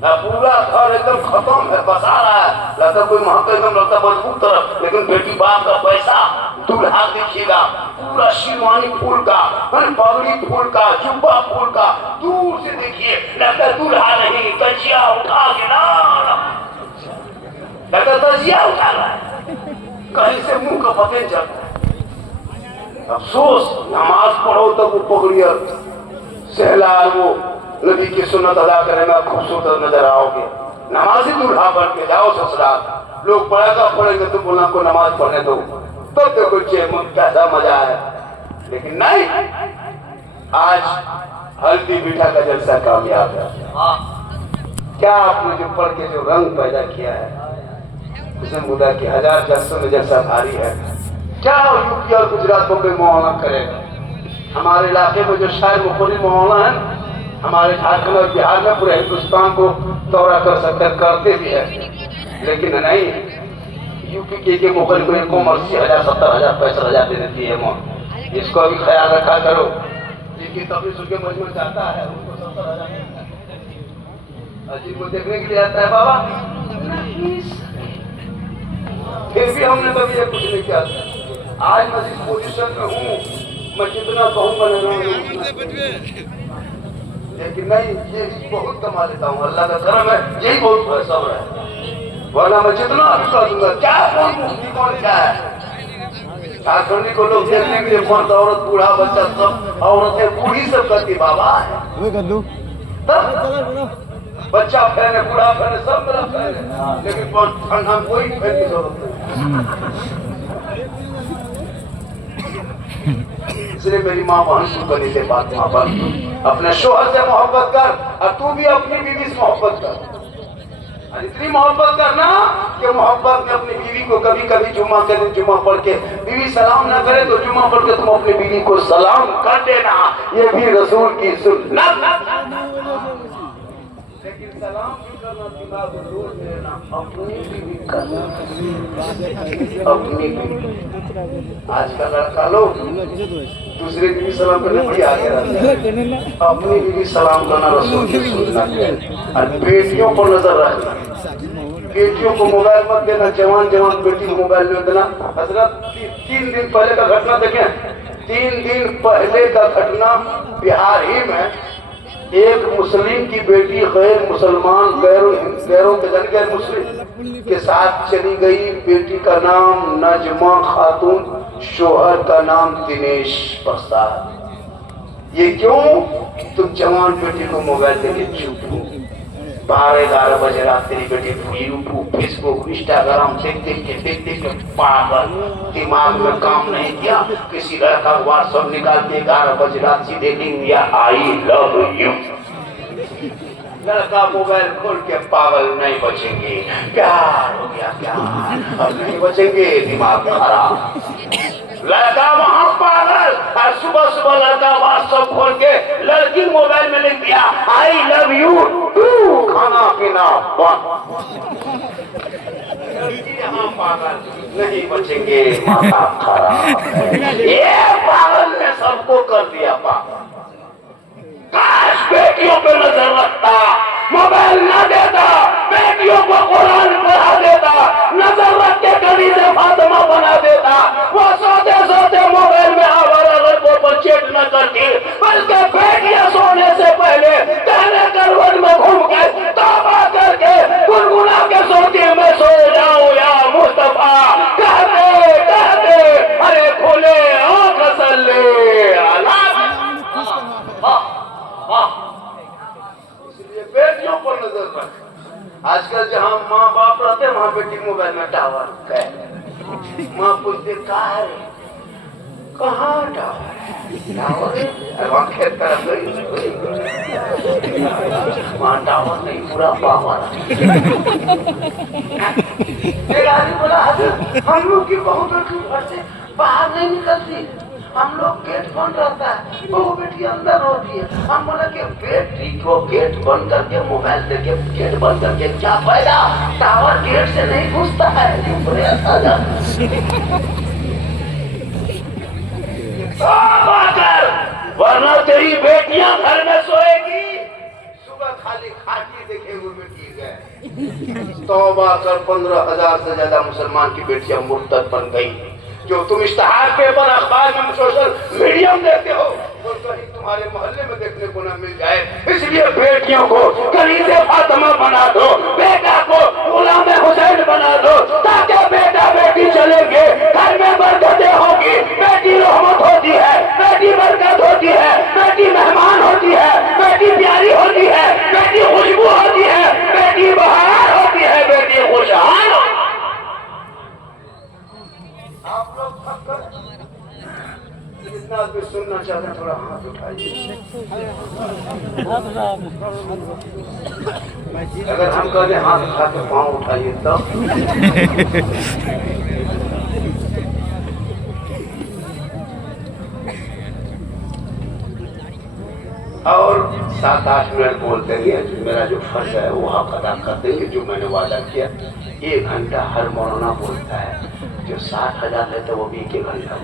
पूरा घर एकदम खत्म है, बसा रहा है, लगता कोई महत्व एकदम लगता मजबूत तरफ, लेकिन बेटी बाप का पैसा। दूल्हा देखिएगा पूरा शेरवानी फूल का, पगड़ी फूल का, जुब्बा फूल का, दूर से देखिए लगता दूल्हा नहीं तजिया उठा के ना, लगता तजिया उठा रहा है, कहीं से मुंह का पते चलता है। अफसोस नमाज पढ़ो तब वो पगड़िया सहला वो नबी की सुन्नत अदा करने में खूबसूरत नजर आओगे। नमाजी दूल्हा बन के जाओ ससुराल, लोग पढ़ेगा पढ़ेंगे तो बोलना को नमाज पढ़ने दो, तब तो कुछ कैसा मजा है। लेकिन नहीं, आज हल्दी पीठा का जलसा कामयाब है। क्या आपने जो पढ़ के जो रंग पैदा किया है, उसने मुद्दा की 1000 जलसों में जलसा भारी है। क्या यूपी और गुजरात में कोई मौलाना करेगा? हमारे इलाके में जो शायद मुखरी मौलाना है, हमारे झारखंड और बिहार में पूरे हिंदुस्तान को दौरा कर सकते करते भी है, लेकिन नहीं, यूपी के मुखर को 80,000 70,000 65,000 दे देती है मौत। इसको भी ख्याल रखा करो, जिनकी तभी सुन के मजबूर जाता है उनको 70,000 जिनको देखने के लिए आता है बाबा, फिर भी हमने कभी कुछ नहीं किया। आज मैं जिस पोजीशन में हूँ, मैं जितना कहूँगा लेकिन नहीं, ये बहुत कमा लेता हूँ, अल्लाह का करम है, यही बहुत पैसा है, वरना मैं जितना भी कर दूंगा। क्या कौन मुफ्ती कौन क्या है? झारखंडी को लोग देखने के लिए मर्द औरत बूढ़ा बच्चा सब, औरतें बूढ़ी सब करती बाबा है, बच्चा फैले बूढ़ा फैले सब मेरा फैले, लेकिन ठंडा कोई फैल की जरूरत नहीं। इसलिए मेरी माँ बहन तू बनी से बात माँ बहन अपने शोहर से मोहब्बत कर और तू भी अपनी बीवी से मोहब्बत कर। और इतनी मोहब्बत करना कि मोहब्बत में अपनी बीवी को कभी कभी जुम्मा के दिन जुम्मा पढ़ के बीवी सलाम ना करे तो जुम्मा पढ़ के तुम अपनी बीवी को सलाम कर देना, ये भी रसूल की सुन्नत। लेकिन सलाम भी करना दिमाग को जोड़ देना, अपनी बीवी करना, अपनी बीवी। आज का लड़का लोग दूसरे बीवी सलाम करने बड़ी आगे रहते हैं, अपनी बीवी सलाम करना रसूल की सुन्नत है। और बेटियों पर नजर रखना, बेटियों को मोबाइल मत देना, जवान जवान बेटी को मोबाइल नहीं देना। हजरत 3 दिन पहले का घटना देखें, 3 दिन पहले का घटना बिहार ही में एक मुस्लिम की बेटी गैर मुसलमान गैरों के जन गैर मुस्लिम के साथ चली गई। बेटी का नाम नजमा खातून, शोहर का नाम दिनेश प्रसाद। ये क्यों? तुम जवान बेटी को मोबाइल देके चुप हो। 12-11 बजे रात तेरी बेटी यूट्यूब, फेसबुक, इंस्टाग्राम देख के पागल, दिमाग में काम नहीं किया। किसी लड़का व्हाट्सएप निकाल के 11 बजे रात सीधे लिख दिया आई लव यू। लड़का मोबाइल खोल के पागल नहीं बचेंगे, प्यार हो गया प्यार, अब नहीं बचेंगे, दिमाग खराब। लड़का वहां पागल, और सुबह सुबह लड़का व्हाट्सएप खोल के लड़की मोबाइल में लिख दिया आई लव यू टू, खाना पीना बंद। लड़की यहाँ पागल, नहीं बचेंगे, माता खराब। ये पागल ने सबको कर दिया पागल। काश बेटियों पे नजर रखता, मोबाइल न देता, बेटियों को कुरान पढ़ा देता, नजर रख के गली से फातिमा बना देता। वो सोते सोते मोबाइल में आवारा लड़कों पर चेट न करती, बल्कि बेटियां सोने से पहले कहने करवट में घूम के तौबा करके गुनगुना के सोती, मैं सो जाऊं या मुस्तफा, कहते अरे खुले आंख सल्ले अला। इसलिए बेटियों पर नजर रख। आजकल जहाँ माँ बाप रहते हैं वहाँ बेटी मोबाइल में टावर है। माँ पूछते कहाँ है, कहाँ टावर है, वहाँ खेत तरफ गई, वहाँ टावर नहीं, पूरा पावर। एक आदमी बोला हम लोग की बहू बेटी घर से बाहर नहीं निकलती, हम लोग गेट बंद रहता है, बहू बेटी अंदर होती है। हम बोला कि बेटी को गेट बंद करके मोबाइल देके गेट बंद करके क्या फायदा, टावर गेट से नहीं घुसता है, वरना तेरी बेटियां घर में सोएगी, सुबह खाली खाटी देखेगी बेटी गए। तौबा कर, 15,000 से ज्यादा मुसलमान की बेटियां मुर्तद बन गई। जो तुम इश्तिहार पेपर अखबार में सोशल मीडिया में देखते हो वो कहीं तुम्हारे मोहल्ले में देखने को न मिल जाए। इसलिए बेटियों को कलीज़े फातिमा बना दो, बेटा को गुलाम हुसैन बना दो, ताकि बेटा बेटी चलेंगे, घर में बरकतें होगी। बेटी रहमत होती है, बेटी बरकत होती है, बेटी मेहमान होती है, बेटी प्यारी होती है, बेटी खुशबू होती है, बेटी बहार होती है, बेटी खुशहाल होती है। आप लोग जितना भी सुनना चाहते हैं थोड़ा हाथ उठाइए। अगर हम कहते हाथ उठा के पाँव उठाइए तब और 7-8 मिनट बोल देंगे। मेरा जो फर्ज है वो आप अदा कर देंगे, जो मैंने वादा किया। 1 घंटा हर मौलाना बोलता है। जो 60,000 लेता है वो भी 1 घंटा,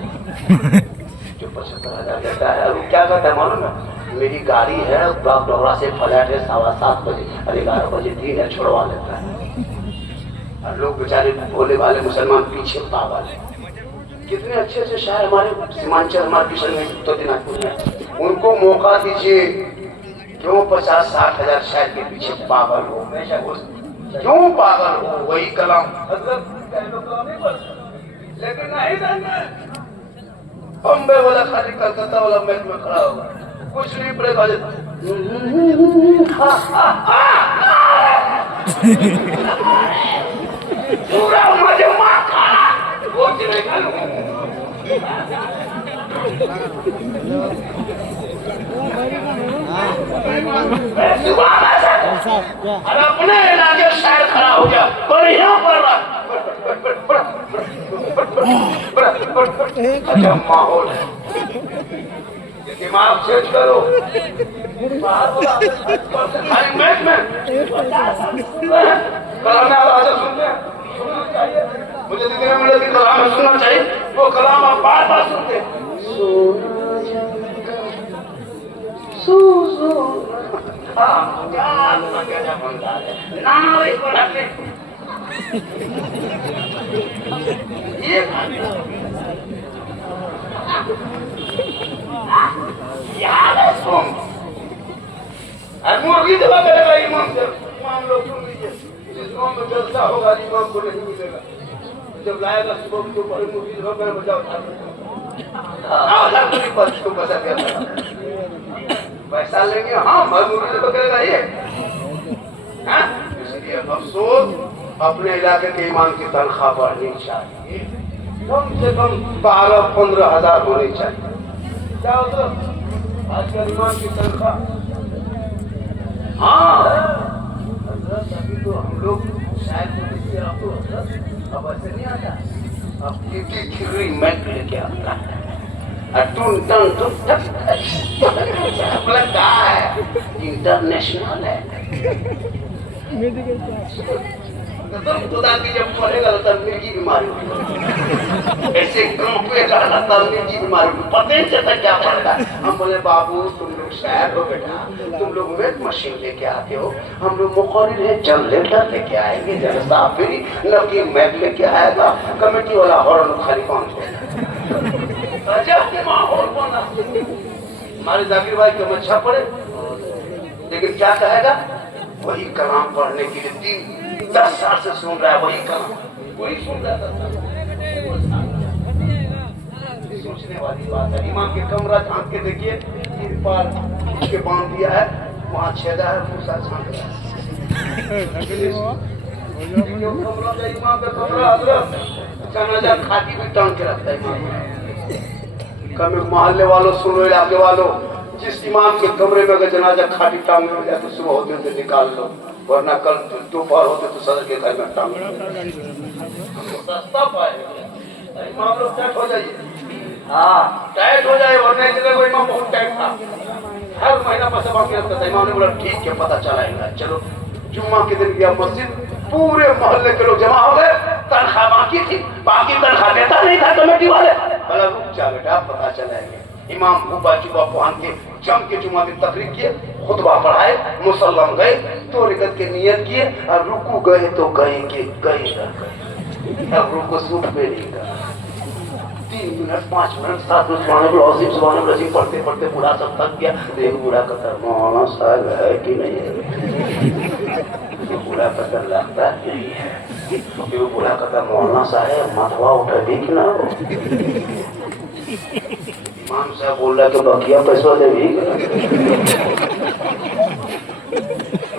जो 75,000 लेता है वो क्या कहता है मालूम है, मेरी गाड़ी है, बाप डोहरा से फ्लैट है, 7:15 बजे और 11 बजे दिन है, छोड़वा लेता है। और लोग बेचारे भोले वाले मुसलमान पीछे पागल है। कितने अच्छे अच्छे शायर हमारे सीमांचल, हमारे किशन में तो दिनाजपुर में, उनको मौका दीजिए। क्यों 50-60,000 शायर के पीछे पागल हो, क्यों पागल हो? वही कलाम लेकिन नहीं जानना। बम्बे वाला खाली कलकत्ता वाला मैच में खड़ा होगा, कुछ नहीं पड़ेगा। पूरा मजे वो अरे अपने इलाके शहर खड़ा हो गया, बढ़िया पड़ रहा। अच्छा माहौल है, दिमाग चेंज करो। कलाम आवाज सुनते हैं, सुनना चाहिए। मुझे दिखने में मिला कि कलाम सुनना चाहिए, वो कलाम आप बार बार सुनते। मुर्गी दबा करेगा इमाम से, इमाम लोग सुन लीजिए, जिस गाँव में जलसा होगा इमाम को नहीं मिलेगा। जब लाएगा सुबह तो बड़ी मुर्गी दबा कर बजाओ, पैसा लेंगे। हाँ मुर्गी दबा करेगा ये। इसलिए अफसोस, अपने इलाके के इमाम की तनख्वाह बढ़नी चाहिए, कम से कम 12-15 हजार होनी चाहिए। क्या होता आजकल इमाम की तनख्वाह? हाँ अभी तो हम लोग शायद आपको अब ऐसे नहीं आता, अब खिचड़ी मैक लेके आता है, लगता है इंटरनेशनल है। खुदा की जब पढ़ेगा तब मिर्गी बीमारी होगी, ऐसे कंपेगा तब मिर्गी बीमारी होगी, पता नहीं चलता क्या पड़ता है। हम बोले बाबू तुम लोग शायर हो बेटा, तुम लोग वेट मशीन लेके आते हो, हम लोग मुखरिर है जनरेटर लेके आएंगे, जलसा फिर नकी मैक लेके आएगा, कमेटी वाला हॉर्न खाली कौन माहौल बना। हमारे जाकिर भाई को अच्छा पड़े, लेकिन क्या कहेगा, वही कलाम पढ़ने के लिए 10 साल से सुन रहा है, वही कलाम वही सुन रहा था। सोचने वाली बात है। इमाम के कमरा झांक के देखिए, 3 पार के बांध दिया है, वहाँ छेदा है, भूसा झांक रहा है। इमाम का कमरा जनाजा खाटी भी टांग के रखता है इमाम। कभी मोहल्ले वालों, सुनो इलाके वालों, जिस इमाम के कमरे में अगर जनाजा खाटी टांग में जाए तो सुबह होते होते निकाल लो, वरना कल दोपहर होते तो सदर के घर में टांग सस्ता पाएगा। इमाम लोग टाइट हो जाइए, हाँ टाइट हो जाए, वरना जगह वो इमाम बहुत टाइट था, हर महीना पैसा बाकी रखता था। इमाम ने बोला ठीक है पता चलाएगा, चलो जुम्मा के दिन गया मस्जिद, पूरे मोहल्ले के लोग जमा हो गए, तनख्वाह बाकी थी, बाकी तनख्वाह देता नहीं था कमेटी वाले। बोला रुक जा बेटा पता चलाएंगे। इमाम हुब्बा जुब्बा पहन के जम के जुम्मा में तकरीर किए, खुतबा पढ़ाए, मुसल्लम गए, 2 रकात के नियत किए, और रुकू गए तो गए के गए रह गए, अब रुको सूट पे नहीं गए। 3 मिनट 5 मिनट 7 मिनट सुभान अल्लाह पढ़ते पढ़ते बूढ़ा सब थक गया। एक बूढ़ा कहता मौलाना साहब है कि नहीं है, बूढ़ा कहता लगता नहीं है, क्योंकि वो बूढ़ा कहता मौलाना साहब मतवा उठा दी कि ना हो। इमाम साहब बोल रहा कि बकिया पैसा दे भी।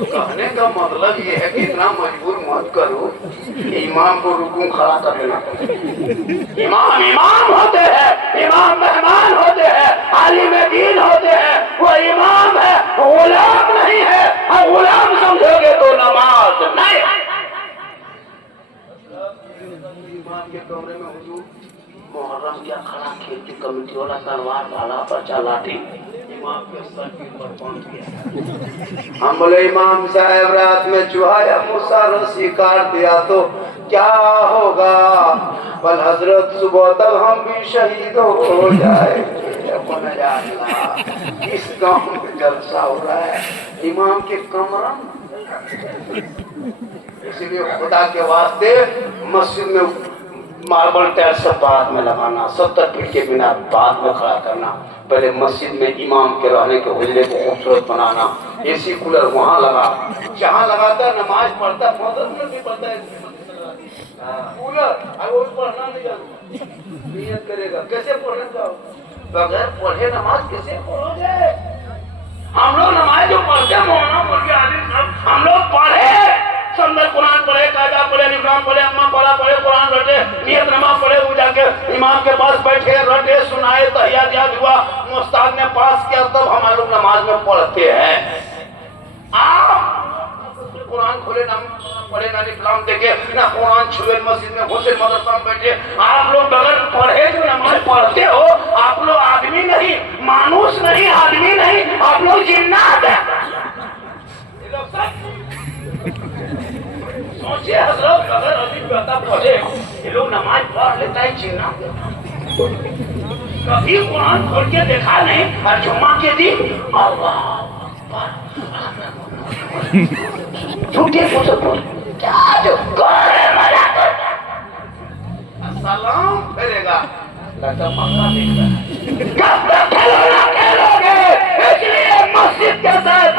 कहने का मतलब ये है कि इतना मजबूर मत करो, इमाम को रुकू खड़ा कर देना। इमाम इमाम होते हैं, इमाम मेहमान होते हैं, आलिम दीन होते हैं, वो इमाम है, गुलाम नहीं है। और गुलाम समझोगे तो नमाज नहीं। इमाम के कमरे में हुजूर मुहर्रम क्या खड़ा खेल की कमेटी वाला तलवार भाला पर्चा लाठी इमाम के सर के ऊपर पहुंच गया। हम बोले इमाम साहब रात में चूहा या मूसा रस्सी काट दिया तो क्या होगा? बल हजरत सुबह तक हम भी शहीद हो जाए। इस गांव में जलसा हो रहा है इमाम के कमरा। इसीलिए खुदा के वास्ते मस्जिद में मार्बल टाइल्स सब बाद में लगाना, 70 फीट के बिना बाद में खड़ा करना, पहले मस्जिद में इमाम के रहने के हुजरे को खूबसूरत बनाना, एसी कूलर वहाँ लगा, जहाँ लगाता है नमाज पढ़ता 15 मिनट भी पढ़ता है कूलर, वो पढ़ना नहीं जाता, नियत करेगा कैसे पढ़ने का, बगैर पढ़े नमाज कैसे पढ़ोगे? हम लोग नमाज जो पढ़ते मौलाना पढ़ के आदमी हम लोग पढ़े, संदर कुरान पढ़े, कायदा पढ़े, निफाम पढ़े, अम्मा पढ़ा पढ़े, कुरान रटे, नियत नमाज पढ़े, वो जाके इमाम के पास बैठे रटे सुनाए, तहियात याद हुआ, मुस्ताद ने पास किया, तब हम लोग नमाज में पढ़ते हैं। आप कुरान खोले ना पढ़े ना इस्लाम देखे ना कुरान छुए मस्जिद में हुसैन मदरसा में बैठे। आप लोग बगैर पढ़े जो नमाज पढ़ते हो, आप लोग आदमी नहीं, मानुष नहीं, आदमी नहीं, आप लोग जिन्नात है। सोचिए हजरत, अगर अभी बता पढ़े ये लोग नमाज पढ़ लेता है जिन्नात। कभी कुरान खोल के देखा नहीं और जुम्मा के दिन अल्लाह झूठे क्या जो सलाम फेरेगा लगता मक्का देख रहा है। कब तक खेलोगे? इसलिए मस्जिद के साथ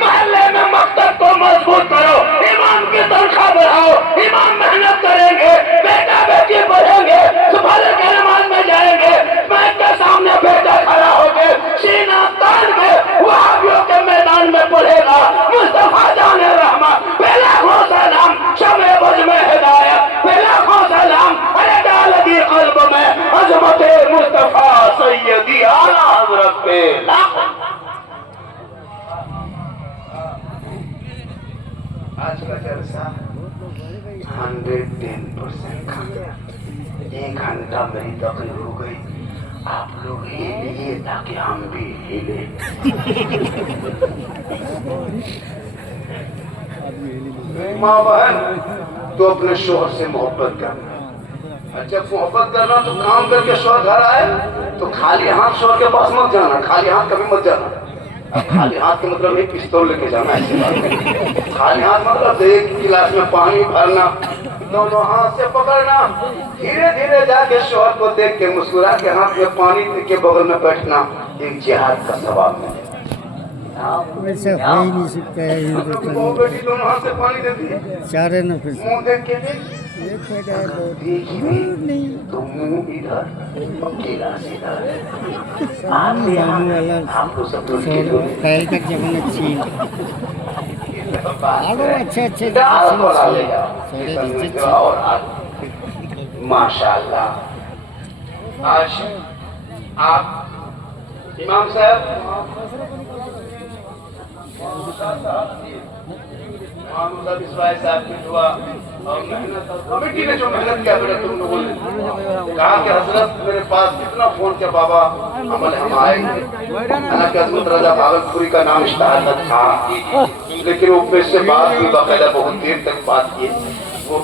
मोहल्ले में मकतब को मजबूत करो, इमाम की तनख्वाह बढ़ाओ, इमाम मेहनत करेंगे, बेटा बेटी पढ़ेंगे, सुबह के नमाज में जाएंगे, मैच के सामने बेटा खड़ा होके सीना तान के वहाबियों के मैदान में पढ़ेगा। मुस्तफा जाने रहमत पहला खो सलाम शमे बुझ में हिदायत, पहला खो सलाम अरे डाल दी कल्ब में अजमत मुस्तफा सैयदी आला हजरत पे आज का जलसा 110% खाते। 1 घंटा मेरी दखल हो गई, आप लोग हिलिए ताकि हम भी हिले। माँ बहन तो अपने शोहर से मोहब्बत करना, जब मोहब्बत करना तो काम करके शोहर घर आए तो खाली हाथ शोहर के पास मत जाना, खाली हाथ कभी मत जाना। खाली हाथ के मतलब नहीं पिस्तौल लेके जाना, ऐसी बात नहीं। खाली हाथ मतलब एक गिलास में पानी भरना, दोनों हाथ से पकड़ना, धीरे धीरे जाके शोहर को देख के मुस्कुरा के हाथ में पानी के बगल में बैठना, एक जिहाद का सवाब मिले। वैसे हो ही नहीं सकता है। बेटी दोनों हाथ से पानी देती है, चारे न फिर मुंह देख के नहीं तो मुंह इधर गिलास इधर। आप लोग सब पहले तक जमाना चीन आरो अच्छे माशाल्लाह। आज आप इमाम साहब साहब की दुआ और मेहनत कमेटी ने जो मेहनत किया बेटा तुम लोगों ने कहा कि हजरत मेरे पास कितना फोन किया बाबा अमल हम आएंगे। हालांकि हजरत रजा भागलपुरी का नाम इश्तहार था, लेकिन वो मेरे से बात हुई बाकायदा बहुत देर तक बात की। वो